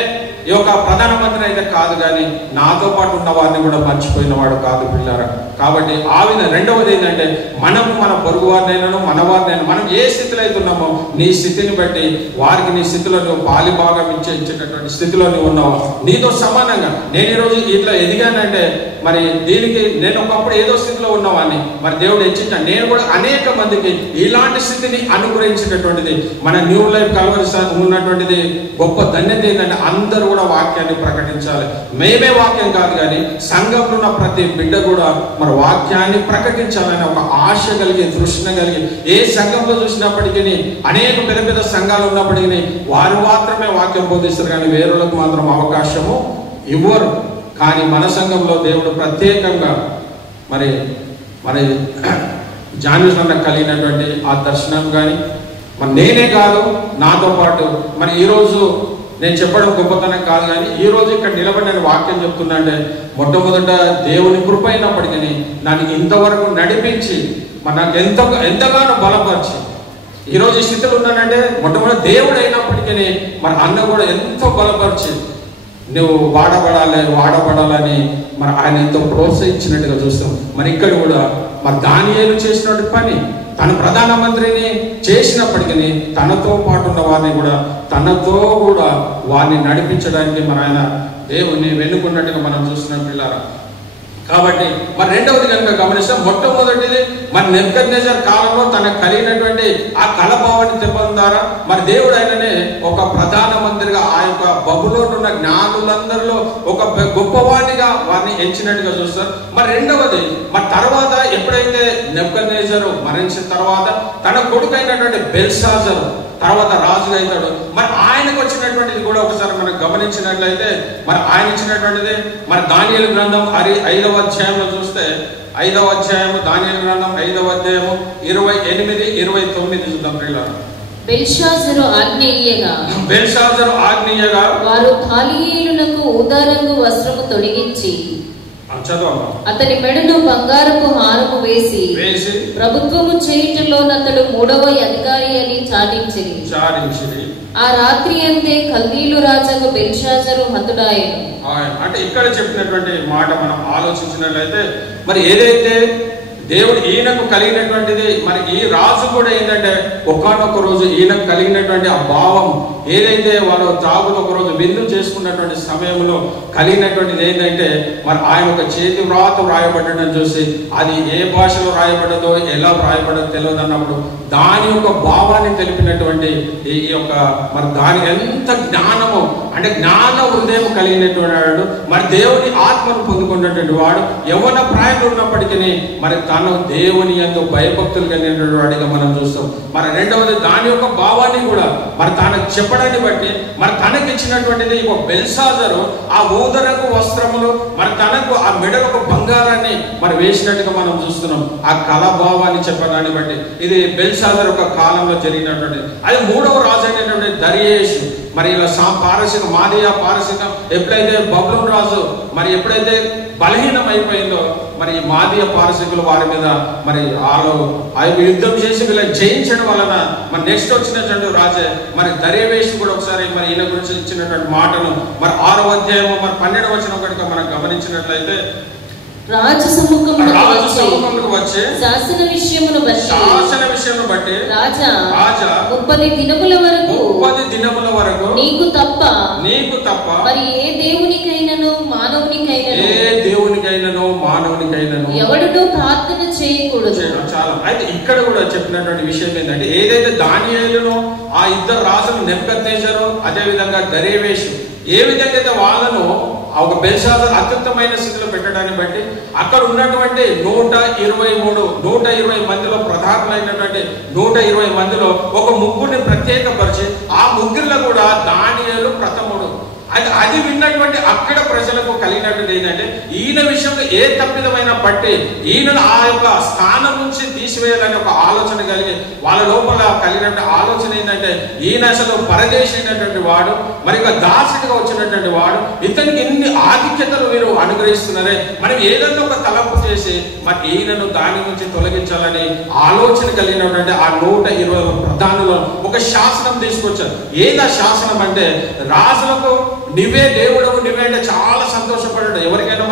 ఈ యొక్క ప్రధానమంత్రి అయితే కాదు, కానీ నాతో పాటు ఉన్న వారిని కూడా మర్చిపోయిన వాడు కాదు పిల్లారా. కాబట్టి ఆ విధంగా రెండవది ఏంటంటే మనము మన పొరుగు వారినైనా మన వారినైనా మనం ఏ స్థితిలో అయితే ఉన్నామో నీ స్థితిని బట్టి వారికి నీ స్థితిలో నువ్వు పాలిభాగం ఇచ్చేటటువంటి స్థితిలో నువ్వు ఉన్నావు. నీతో సమానంగా నేను ఈరోజు ఇట్లా ఎదిగానంటే మరి దీనికి నేను ఒకప్పుడు ఏదో స్థితిలో ఉన్నవాడిని మరి దేవుడు హెచ్చించాను. నేను కూడా అనేక మందికి ఇలాంటి స్థితిని అనుగ్రహించేటటువంటిది మన న్యూ లైఫ్ కల్వరి ఉన్నటువంటిది గొప్ప ధన్యత ఏంటంటే అందరూ కూడా వాక్యాన్ని ప్రకటించాలి. మేమే వాక్యం కాదు కానీ సంఘంలో ఉన్న ప్రతి బిడ్డ కూడా మరి వాక్యాన్ని ప్రకటించాలని ఒక ఆశ కలిగి తృష్ణ కలిగి ఏ సంఘంలో చూసినప్పటికీ అనేక పెద్ద పెద్ద సంఘాలు ఉన్నప్పటికీ వారు మాత్రమే వాక్యం బోధిస్తారు కానీ వేరులకు మాత్రం అవకాశము ఇవ్వరు. కానీ మన సంఘంలో దేవుడు ప్రత్యేకంగా మరి జాన్విషన్లో కలిగినటువంటి ఆ దర్శనం కానీ మరి నేనే కాదు నాతో పాటు మరి ఈరోజు నేను చెప్పడం గొప్పతనం కాదు, కానీ ఈరోజు ఇక్కడ నిలబడి నేను వాక్యం చెప్తున్నా అంటే మొట్టమొదట దేవుని కృప అయినప్పటికీ నన్ను ఇంతవరకు నడిపించి మరి నాకు ఎంతగానో బలపరిచి ఈరోజు ఈ స్థితిలో ఉన్నానంటే మొట్టమొదటి దేవుడు అయినప్పటికీ మరి అన్న కూడా ఎంతో బలపరిచి నువ్వు వాడబడాలని మరి ఆయన ఎంతో ప్రోత్సహించినట్టుగా చూస్తాం. మరి ఇక్కడ కూడా మరి దానియేలు చేసినటువంటి పని తన ప్రధానమంత్రిని చేసినప్పటికీ తనతో పాటు ఉన్న వారిని కూడా తనతో కూడా వారిని నడిపించడానికి మరి ఆయన దేవుణ్ణి వెన్నుకున్నట్టుగా మనం చూస్తున్నాం పిల్లారా. కాబట్టి మరి రెండవది కనుక గమనిస్తాం, మొట్టమొదటిది మరి నెబుకద్నెజర్ కాలంలో తనకు కలిగినటువంటి ఆ కలభావాన్ని తెప్పొందారా మరి దేవుడు ఆయననే ఒక ప్రధానమంత్రిగా ఆ యొక్క బబులోను ఉన్న జ్ఞానులందరిలో ఒక గొప్పవాడిగా వారిని ఎంచినట్టుగా చూస్తారు. మరి రెండవది మరి తర్వాత ఎప్పుడైతే నెబుకద్నెజరు మరణించిన తర్వాత తన కొడుకు అయినటువంటి బెల్షాజరు తర్వాత రాజుగా అవుతాడు. మరి ఆయనకు వచ్చినటువంటిది కూడా ఒకసారి మనం గమనించినట్లయితే మరి ఆయన ఇచ్చినటువంటిది మరి దానియేలు గ్రంథం 5వ అధ్యాయంలో చూస్తే 5వ అధ్యాయము దానియేలు గ్రంథం 5వ అధ్యాయము 28, 29 చూద్దాం ప్రియులారా. బెల్షాజరు ఆజ్ఞీయగా వారు దానియేలునకు ఊదారంగు వస్త్రము తొడిగించి అతని మెడను బంగారపు హారము వేసి ప్రభుత్వము చేయుటలో అతడు 3వ అధికారి అని చాటించిరి. ఆ రాత్రి అంతే కల్దీలు రాజుకు బెల్షాజరు హతుడాయను. అంటే ఇక్కడ చెప్పినటువంటి మాట మనం ఆలోచించినట్లయితే మరి ఏదైతే దేవుడు ఈయనకు కలిగినటువంటిది మరి ఈ రాజు కూడా ఏంటంటే ఒకానొక రోజు ఈయనకు కలిగినటువంటి ఆ భావం ఏదైతే వాళ్ళు తాగులు ఒక రోజు విందు చేసుకున్నటువంటి సమయంలో కలిగినటువంటిది ఏంటంటే మరి ఆయన ఒక చేతి వ్రాత వ్రాయబడ్డం చూసి అది ఏ భాషలో రాయబడ్డదో ఎలా వ్రాయబడ్డదో తెలియదు అన్నప్పుడు దాని యొక్క భావాన్ని తెలిపినటువంటి ఈ యొక్క మరి దాని ఎంత జ్ఞానము అంటే జ్ఞాన హృదయం కలిగినటువంటి వాడు మరి దేవుని ఆత్మను పొందుకున్నటువంటి వాడు యవ్వన ప్రాయంలో ఉన్నప్పటికీ మరి తను దేవుని యందు భయభక్తులు కలిగినటువంటి వాడిగా మనం చూస్తాం. మరి రెండవది దాని యొక్క భావాన్ని కూడా మరి తనకు చెప్పడాన్ని బట్టి మరి తనకి ఇచ్చినటువంటిది ఒక బెల్షాజరు ఆ ఊదరకు వస్త్రములు మరి తనకు ఆ మెడలకు బంగారాన్ని మరి వేసినట్టుగా మనం చూస్తున్నాం. ఆ కళాభావాన్ని చెప్పడాన్ని బట్టి ఇది బెల్షాజర్ ఒక కాలంలో జరిగినటువంటిది. అది 3వ రాజు అయినటువంటి దరియేషు మరి ఇలా పారసిక మాదియా పారసికం ఎప్పుడైతే బబులోను రాజు మరి ఎప్పుడైతే బలహీనం అయిపోయిందో మరి ఈ మాదియా పారసికులు వారి మీద మరి వాళ్ళు ఆ యొక్క యుద్ధం చేసి వీళ్ళని జయించడం వలన మరి నెక్స్ట్ వచ్చినటువంటి రాజే మరి దర్యావేషు కూడా ఒకసారి మరి ఈయన గురించి ఇచ్చినటువంటి మాటను మరి 6వ అధ్యాయము మరి 12వ వచనం కనుక మనం గమనించినట్లయితే రాజు సముఖమునకు వచ్చే శాసన విషయమును బట్టి రాజా 30 దినముల వరకు నీకు తప్ప మరి ఏ దేవునికైనను మానవునికైనను ఎవడునూ ప్రార్థన చేయకూడదు. చాలా అయితే ఇక్కడ కూడా చెప్పినటువంటి విషయం ఏంటంటే ఏదైతే దానియేలును ఆ ఇద్దరు రాజులు నెబుకద్నెజరు అదే విధంగా దర్యావేషు ఏ విధంగా అయితే వాళ్ళను ఒక బెల్షాజర్ అత్యుత్తమైన స్థితిలో పెట్టడాన్ని బట్టి అక్కడ ఉన్నటువంటి 120 మందిలో ప్రధానమైనటువంటి 120 మందిలో ఒక ముగ్గురిని ప్రత్యేకపరిచి ఆ ముగ్గురిలో కూడా దానియేలు ప్రథముడు. అది విన్నటువంటి అక్కడ ప్రజలకు కలిగినటువంటి ఏంటంటే ఈయన విషయంలో ఏ తప్పిదమైన బట్టి ఈయనను ఆ యొక్క స్థానం నుంచి తీసివేయాలని ఒక ఆలోచన కలిగి వాళ్ళ లోపల కలిగినటువంటి ఆలోచన ఏంటంటే ఈయన అసలు పరదేశి అయినటువంటి వాడు మరి ఒక దాసుడిగా వచ్చినటువంటి వాడు ఇతనికి ఇన్ని ఆధిక్యతలు వీరు అనుగ్రహిస్తున్నారే మనం ఏదైనా ఒక తలంపు చేసి మరి ఈయనను దాని నుంచి తొలగించాలని ఆలోచన కలిగినటువంటి ఆ 120 ప్రధానులు ఒక శాసనం తీసుకొచ్చారు. ఏదా శాసనం అంటే రాజులకు నువ్వే దేవుడవు నువ్వే అంటే చాలా సంతోషపడ్డాడు. ఎవరికైనా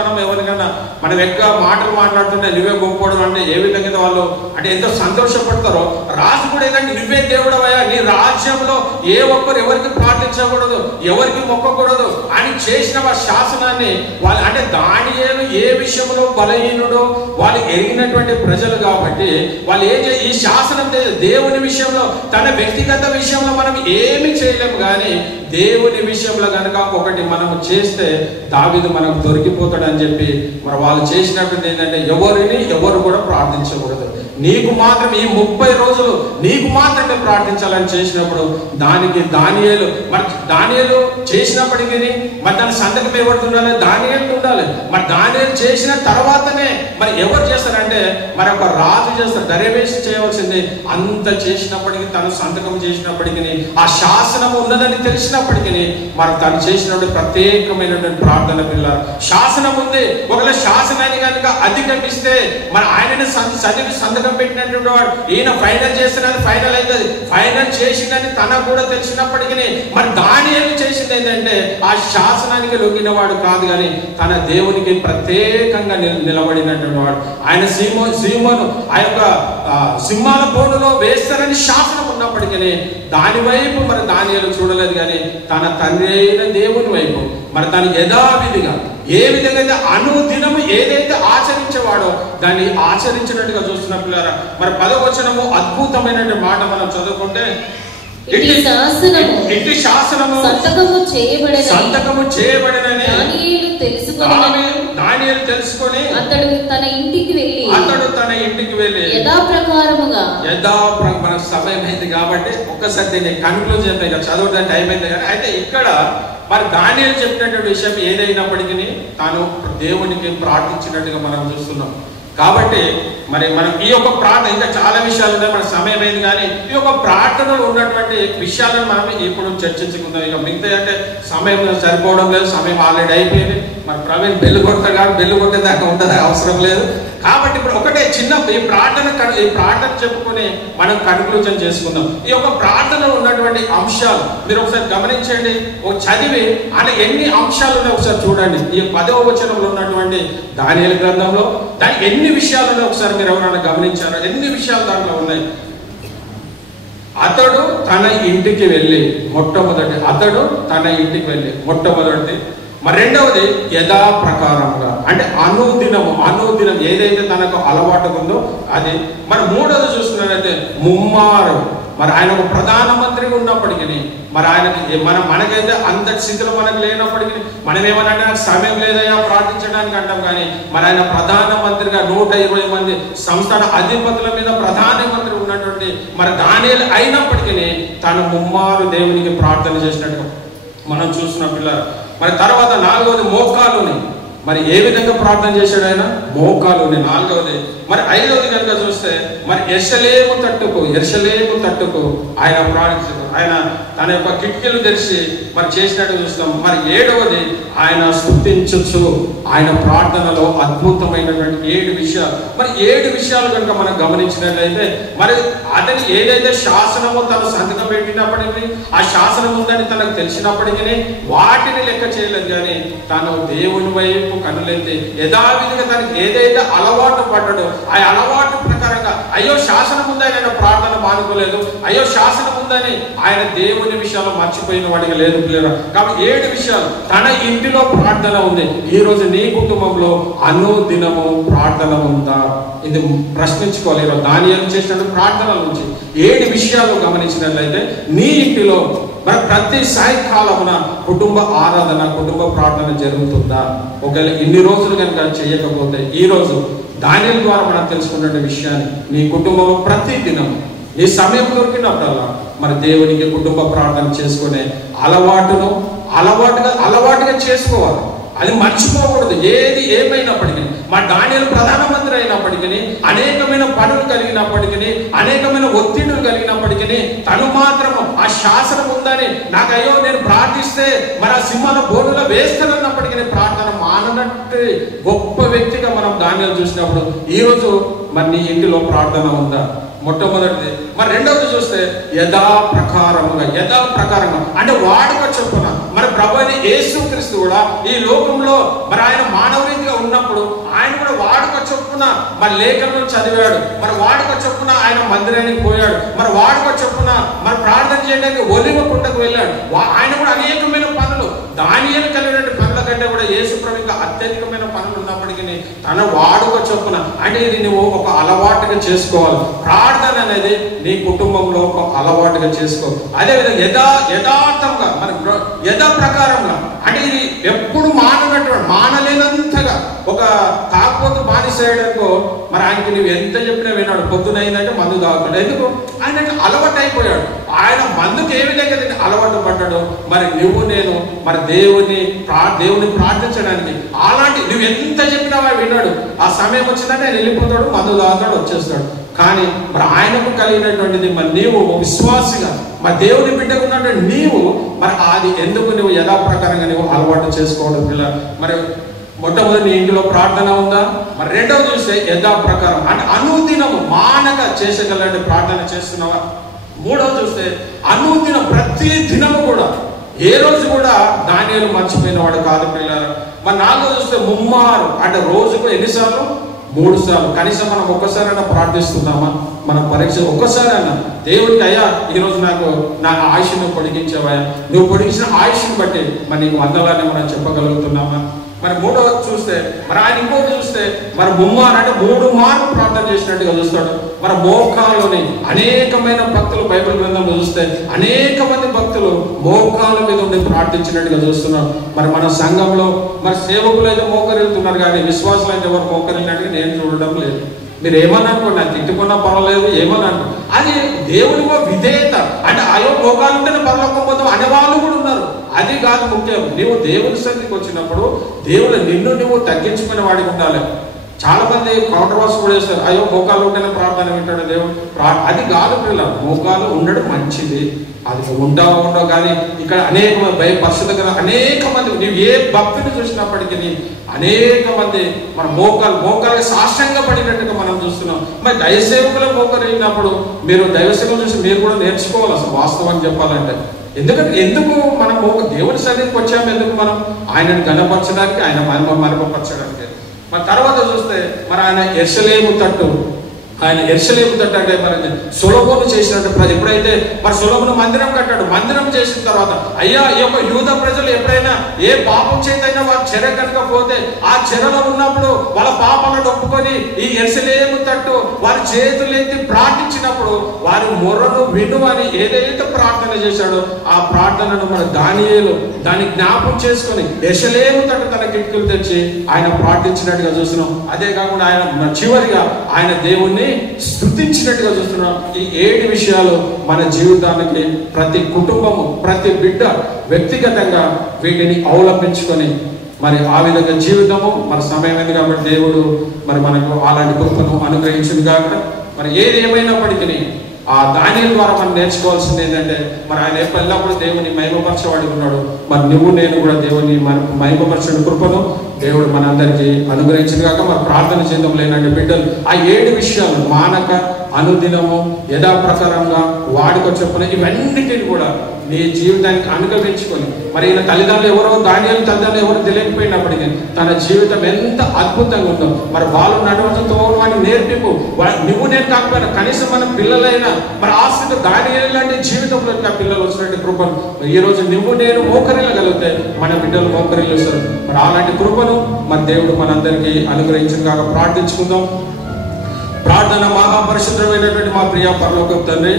మనం ఎక్కువ మాటలు మాట్లాడుతుంటే నువ్వే గొప్పడు అంటే ఏ విధంగా వాళ్ళు అంటే ఎంతో సంతోషపడతారో రాజు కూడా ఏంటంటే నువ్వే దేవుడవయ్యా నీ రాజ్యంలో ఏ ఒక్కరు ఎవరికి ప్రార్థించకూడదు ఎవరికి మొక్కకూడదు అని చేసిన శాసనాన్ని వాళ్ళు అంటే దానియేలు ఏ విషయంలో బలహీనుడో వాళ్ళు ఎరిగినటువంటి ప్రజలు కాబట్టి వాళ్ళు ఈ శాసనం దేవుని విషయంలో తన వ్యక్తిగత విషయంలో మనం ఏమి చేయలేము కానీ దేవుని విషయంలో కనుక ఒకటి మనం చేస్తే దావీదు మనకు దొరికిపోతాడని చెప్పి మరి వాళ్ళు చేసినటువంటి ఏంటంటే ఎవరు కూడా ప్రార్థించకూడదు నీకు మాత్రం ఈ 30 రోజులు నీకు మాత్రమే ప్రార్థించాలని చేసినప్పుడు దానికి దానియేలు చేసినప్పటికీ మరి దాని సంతకం ఎవరు ఉండాలి దానియేలు ఉండాలి. మరి దానియేలు చేసిన తర్వాతనే మరి ఎవరు చేస్తారంటే మరి ఒక రాజు చేస్తారు దర్యావేషు చేయవలసింది అంత చేసినప్పటికీ తను సంతకం చేసినప్పటికీ ఆ శాసనం శాసనం ఉన్నదని తెలిసినప్పటికీ మరి తను చేసినటువంటి ప్రత్యేకమైనటువంటి ప్రార్థన పిల్లలు. శాసనం ఉంది, ఒకవేళ శాసనాన్ని కనుక అధిగమిస్తే మరి ఆయనని చదివి సంతకం పెట్టినటువంటి వాడు ఈయన ఫైనల్ చేస్తున్నది ఫైనల్ అవుతుంది, ఫైనల్ చేసిందని తనకు కూడా తెలిసినప్పటికీ మరి దానియేలు చేసింది ఏంటంటే ఆ శాసనానికి లొంగిన వాడు కాదు, కానీ తన దేవునికి ప్రత్యేకంగా నిలబడినటువంటి వాడు. ఆయన సీమోను ఆ యొక్క సింహాల బోనులో వేస్తారని శాసనం ఉన్నప్పటికీ దాని వైపు మరి దానియేలు చూడలేదు, కానీ తన తండ్రి అయిన దేవుని వైపు మరి తను యథావిధిగా ఏ విధంగా అయితే అనుదినము ఏదైతే ఆచరించేవాడో దాన్ని ఆచరించినట్టుగా చూస్తున్న పిల్లరా. మరి 10వ వచనము అద్భుతమైన మాట మనం చదువుకుంటే, ఇట్టి శాసనము సంతకము చేయబడినని దానియేలు తెలుసుకొని అతడు తన ఇంటికి వెళ్ళి యథాప్రకారముగా మన సమయం అయింది కాబట్టి ఒక్కసారి దీన్ని కన్క్లూజన్ చదవడం టైం అయింది. కానీ అయితే ఇక్కడ మరి దానియేలు చెప్పినటువంటి విషయం ఏదైనప్పటికీ తాను దేవునికి ప్రార్థించినట్టుగా మనం చూస్తున్నాం. కాబట్టి మరి మనం ఈ యొక్క ప్రార్థన ఇంకా చాలా విషయాలు ఉన్నాయి, మన సమయం అయింది, కానీ ఈ యొక్క ప్రార్థనలో ఉన్నటువంటి విషయాలను మనం ఇప్పుడు చర్చించుకుందాం. ఇక మిగతా అంటే సమయం సరిపోవడం లేదు, సమయం ఆల్రెడీ అయిపోయింది. మరి ప్రవీణ్ బెల్లు కొడతాడు కాబట్టి బెల్లు కొట్టేదాకా ఉంటుంది, అవసరం లేదు. కాబట్టి ఇప్పుడు ఒకటే చిన్న ఈ ప్రార్థన చెప్పుకొని మనం కన్క్లూజన్ చేసుకుందాం. ఈ యొక్క ప్రార్థనలో ఉన్నటువంటి అంశాలు మీరు ఒకసారి గమనించండి, చదివి అలా ఎన్ని అంశాలు ఉన్నాయో ఒకసారి చూడండి. ఈ 10వ వచనంలో ఉన్నటువంటి దానియేలు గ్రంథంలో దాని ఎన్ని విషయాలు ఉన్నాయో ఒకసారి మీరు ఎవరైనా గమనించారో, ఎన్ని విషయాలు దాంట్లో ఉన్నాయి. అతడు తన ఇంటికి వెళ్ళి మొట్టమొదటిది. మరి రెండవది యథాప్రకారంగా, అంటే అనుదినం ఏదైతే తనకు అలవాటు ఉందో అది. మరి మూడవది చూస్తున్నట్లయితే ముమ్మారు. మరి ఆయన ఒక ప్రధానమంత్రిగా ఉన్నప్పటికీ మరి ఆయనకి మనకైతే అంత స్థితిలో మనకు లేనప్పటికీ మనం ఏమన్నా సమయం లేదయా ప్రార్థించడానికి అంటాం, కానీ మరి ఆయన ప్రధానమంత్రిగా 120 మంది సంస్థాన అధిపతుల మీద ప్రధానమంత్రి ఉన్నటువంటి మరి దానియేలు అయినప్పటికీ తను ముమ్మారు దేవునికి ప్రార్థన చేసినట్టు మనం చూసిన పిల్లలు. మరి తర్వాత 4వది మోకాలుని. మరి ఏ విధంగా ప్రార్థన చేశాడు ఆయన? మోకాలుని 4వది. మరి 5వది కనుక చూస్తే మరి యెరూషలేము తట్టుకు ఆయన ప్రార్థించాడు. ఆయన తన యొక్క కిటికీలు తెరిచి మరి చేసినట్టు చూస్తాం. మరి 7వది ఆయన స్తుతించు. ఆయన ప్రార్థనలో అద్భుతమైనటువంటి 7 విషయాలు. మరి 7 విషయాలు కనుక మనం గమనించినట్లయితే మరి అతని ఏదైతే శాసనము తను సంతకం పెట్టినప్పటికీ ఆ శాసనం ఉందని తనకు తెలిసినప్పటికీ వాటిని లెక్క చేయలేదు, కానీ తను దేవుని వైపు కనులెత్తి యథావిధిగా తనకి ఏదైతే అలవాటు పడ్డాడో ఆ అలవాటు ప్రకారంగా అయ్యో శాసనం ఉందని ఆయన ప్రార్థన మానుకోలేదు, అయ్యో శాసనం ఉందని ఆయన దేవుని విషయాలు మర్చిపోయిన వాడికి లేదు పిల్లలు. కాబట్టి 7 విషయాలు. తన ఇంటిలో ప్రార్థన ఉంది. ఈ రోజు నీ కుటుంబంలో అనుదినము ప్రార్థన ఉందా? ఇది ప్రశ్నించుకోవాలి. ఈరోజు దానియేలు చేసిన ప్రార్థనల నుంచి 7 విషయాలు గమనించినట్లయితే నీ ఇంటిలో మరి ప్రతి సాయంకాలమున కుటుంబ ఆరాధన, కుటుంబ ప్రార్థన జరుగుతుందా? ఒకవేళ ఇన్ని రోజులు కనుక చేయకపోతే ఈ రోజు దానియేలు ద్వారా మనం తెలుసుకున్న విషయాన్ని నీ కుటుంబంలో ప్రతి దినం నీ సమయం దొరికినప్పుడల్లా మరి దేవునికి కుటుంబ ప్రార్థన చేసుకునే అలవాటుగా చేసుకోవాలి. అది మర్చిపోకూడదు. ఏది ఏమైనప్పటికీ మా దానియేలు ప్రధానమంత్రి అయినప్పటికీ అనేకమైన పనులు కలిగినప్పటికీ అనేకమైన ఒత్తిడులు కలిగినప్పటికీ తను మాత్రము ఆ శాసనం ఉందని నాకు అయ్యో నేను ప్రార్థిస్తే మరి ఆ సింహాల బోనులో వేస్తానన్నప్పటికీ ప్రార్థన మాననట్టు గొప్ప వ్యక్తిగా మనం దానియేలు చూసినప్పుడు ఈరోజు మరి నీ ఇంటిలో ప్రార్థన ఉందా? మొట్టమొదటిది. మరి రెండవది చూస్తే యథాప్రకారంగా అంటే వాడుక చొప్పున మరి ప్రభువైన యేసుక్రీస్తు కూడా ఈ లోకంలో మరి ఆయన మానవ రీతిగా ఉన్నప్పుడు ఆయన కూడా వాడుక చొప్పున మరి లేఖలను చదివాడు, మరి వాడుక చొప్పున ఆయన మందిరానికి పోయాడు, మరి వాడుక చొప్పున మరి ప్రార్థన చేయడానికి ఒలివ కుంటకు వెళ్ళాడు. ఆయన కూడా అనేకమైన పనులు దానియేలు కలిగినటువంటి పనుల కంటే కూడా యేసు ప్రభు ఇంకా అత్యధికమైన పనులు ఉన్నప్పటికీ తన వాడుక చొప్పున అంటే ఇది నువ్వు ఒక అలవాటుగా చేసుకోవాలి. ప్రార్థన అనేది నీ కుటుంబంలో ఒక అలవాటుగా చేసుకో. అదేవిధంగా యథార్థంగా మరి యథా ప్రకారంగా అంటే ఇది ఎప్పుడు మానలేనంతగా ఒక తాకపోతు బానిసేయడానికో మరి ఆయనకి నువ్వు ఎంత చెప్పినా విన్నాడు. పొద్దునైందంటే మందు తాగుతాడు. ఎందుకు? ఆయనకి అలవాటు అయిపోయాడు. ఆయన మందుకు ఏ విధంగా అలవాటు పడ్డాడు మరి నువ్వు నేను మరి దేవుని ప్రార్థించడానికి అలాంటి నువ్వు ఎంత చెప్పినా విన్నాడు. ఆ సమయం వచ్చిందంటే ఆయన వెళ్ళిపోతాడు, మందు తాగుతాడు, వచ్చేస్తాడు. కానీ మరి ఆయనకు కలిగినటువంటిది మరి నీవు విశ్వాసిగా మరి దేవుని బిడ్డగా ఉన్నట్టు నీవు మరి అది ఎందుకు నువ్వు యథాప్రకారంగా నువ్వు అలవాటు చేసుకోవడం పిల్ల. మరి మొట్టమొదటి నీ ఇంటిలో ప్రార్థన ఉందా? మరి రెండవ చూస్తే యథాప్రకారం అంటే అనుదినము మానక చేసగలంటే ప్రార్థన చేస్తున్నావా? మూడవ చూస్తే అనుదినం ప్రతి దినము కూడా, ఏ రోజు కూడా దానియేలు మర్చిపోయిన వాడు కాదు పిల్లలు. మరి నాలుగో చూస్తే ముమ్మారు అంటే రోజుకు ఎన్నిసార్లు? 3 సార్లు. కనీసం మనం ఒక్కసారైనా ప్రార్థిస్తున్నామా? మన పరీక్ష ఒక్కసారైనా దేవుడికి, అయ్యా ఈరోజు నాకు నా ఆయుష్ను పొడిగించావా, నువ్వు పొడిగించిన ఆయుష్ని బట్టి మరి నీకు వందలాన్ని మనం చెప్పగలుగుతున్నామా? మరి మూడవ చూస్తే మరి ఆయన ఇంకోటి చూస్తే మరి ముమ్మారు అంటే 3 మార్లు ప్రార్థన చేసినట్టుగా చూస్తాడు. మరి మోకాల్లోని అనేకమైన భక్తులు బైబిల్ గ్రంథంలో చూస్తే అనేక మంది భక్తులు మోకాల మీద ఉండి ప్రార్థించినట్టుగా చూస్తున్నాం. మరి మన సంఘంలో మరి సేవకులు అయితే మోకరిల్లుతున్నారు కానీ విశ్వాసులు అయితే ఎవరు మోకరిల్లినట్టుగా నేను చూడడం లేదు. మీరు ఏమని అనుకోండి, నాకు తిట్టుకున్నా పర్వాలేదు, ఏమని అనుకో, అది దేవునికో విధేయత. అంటే అయ్యో మోకాలు ఉంటేనే పరలోకం పోతాం అనేవాళ్ళు కూడా ఉన్నారు. అది కాదు ముఖ్యం. నీవు దేవుని సన్నిధికి వచ్చినప్పుడు దేవుడు నిన్ను నువ్వు తగ్గించుకునే వాడికి ఉండాలి. చాలా మంది కాంట్రవర్సీ కూడా చేస్తారు, అయ్యో మోకాలు ఉంటేనే ప్రార్థన వింటాడు దేవుడు. అది కాదు పిల్ల, మోకాలు ఉండడం మంచిది. అది ఉండవు కానీ ఇక్కడ అనేక మంది పరిశుద్ధ అనేక మంది నీవు ఏ భక్తిని చూసినప్పటికీ అనేక మంది మన మోకాలు సాష్టంగా పడినట్టుగా మనం చూస్తున్నాం. మరి దైవసేవకులు మోకాలు వెళ్ళినప్పుడు మీరు దైవసేవకులు చూసి మీరు కూడా నేర్చుకోవాలి అసలు వాస్తవాన్ని చెప్పాలంటే. ఎందుకు మనం దేవుని సన్నిధికి వచ్చాము? ఎందుకు మనం ఆయనను గణపరచడానికి, ఆయన మహిమపరచడానికి. మరి తర్వాత చూస్తే మరి ఆయన యెరూషలేము తట్టు అంటే మరి సొలొమోను చేసినట్టు ఎప్పుడైతే మరి సొలొమోను మందిరం కట్టాడు, మందిరం చేసిన తర్వాత అయ్యా ఈ యొక్క యూద ప్రజలు ఎప్పుడైనా ఏ పాపం చేతైనా వారు చెర కనుక పోతే ఆ చెరలో ఉన్నప్పుడు వాళ్ళ పాపాలను ఒప్పుకొని ఈ యెరూషలేము తట్టు వారి చేతులు ఎత్తి ప్రార్థించినప్పుడు వారి మొర్రను విను అని ఏదైతే ప్రార్థన చేశాడో ఆ ప్రార్థనను మన దానియేలు దాన్ని జ్ఞాపకం చేసుకొని యెరూషలేము తట్టు తన కిటికీలు తెచ్చి ఆయన ప్రార్థించినట్టుగా చూస్తున్నాం. అదే కాకుండా ఆయన చివరిగా ఆయన దేవుణ్ణి స్తుతించినట్టుగా చూస్తున్నాం. ఈ 7 విషయాలు మన జీవితానికి ప్రతి కుటుంబము, ప్రతి బిడ్డ వ్యక్తిగతంగా వీటిని అవలంబించుకొని మరి ఆ విధంగా జీవితము మన సమయం ఉంది కాబట్టి దేవుడు మరి మనకు అలాంటి కృపను అనుగ్రహించింది కాక మరి ఏది ఏమైనప్పటికీ ఆ దానియేలు ద్వారా మనం నేర్చుకోవాల్సింది ఏంటంటే మరి ఆయన ఎల్లప్పుడూ దేవుని మహిమపరచవాడి ఉన్నాడు. మరి నువ్వు నేను కూడా దేవుని మహిమపరచని కృపను దేవుడు మనందరికీ అనుగ్రహించింది కాక మరి ప్రార్థన చేద్దాం. లేనంటే బిడ్డలు ఆ 7 విషయాలు మానక అనుదినము యథాప్రకారంగా వాడుక చొప్పున ఇవన్నిటిని కూడా నీ జీవితానికి అనుగమించుకొని మరి ఈయన తల్లిదండ్రులు ఎవరో దానియేలు తల్లిదండ్రులు ఎవరో తెలియకపోయినప్పటికీ తన జీవితం ఎంత అద్భుతంగా ఉందో మరి వాళ్ళు నడవడంతో వాడిని నేర్పిపు. నువ్వు నేను కాకపోయినా కనీసం మన పిల్లలైనా మరి ఆశ్రిత దానియేలు లాంటి జీవితంలో ఇంకా పిల్లలు వచ్చినట్టు కృపను ఈ రోజు నువ్వు నేను మోకరిల్లగలిగితే మన బిడ్డలు మోకరిల్లుస్తారు. మరి అలాంటి కృపను మరి దేవుడు మనందరికీ అనుగ్రహించిన కాక ప్రార్థించుకుందాం. ప్రార్థన మహాపరిశుద్ధమైనటువంటి మా ప్రియ పరలోకపు తండ్రి,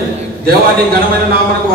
దేవాని ఘనమైన నామమునకు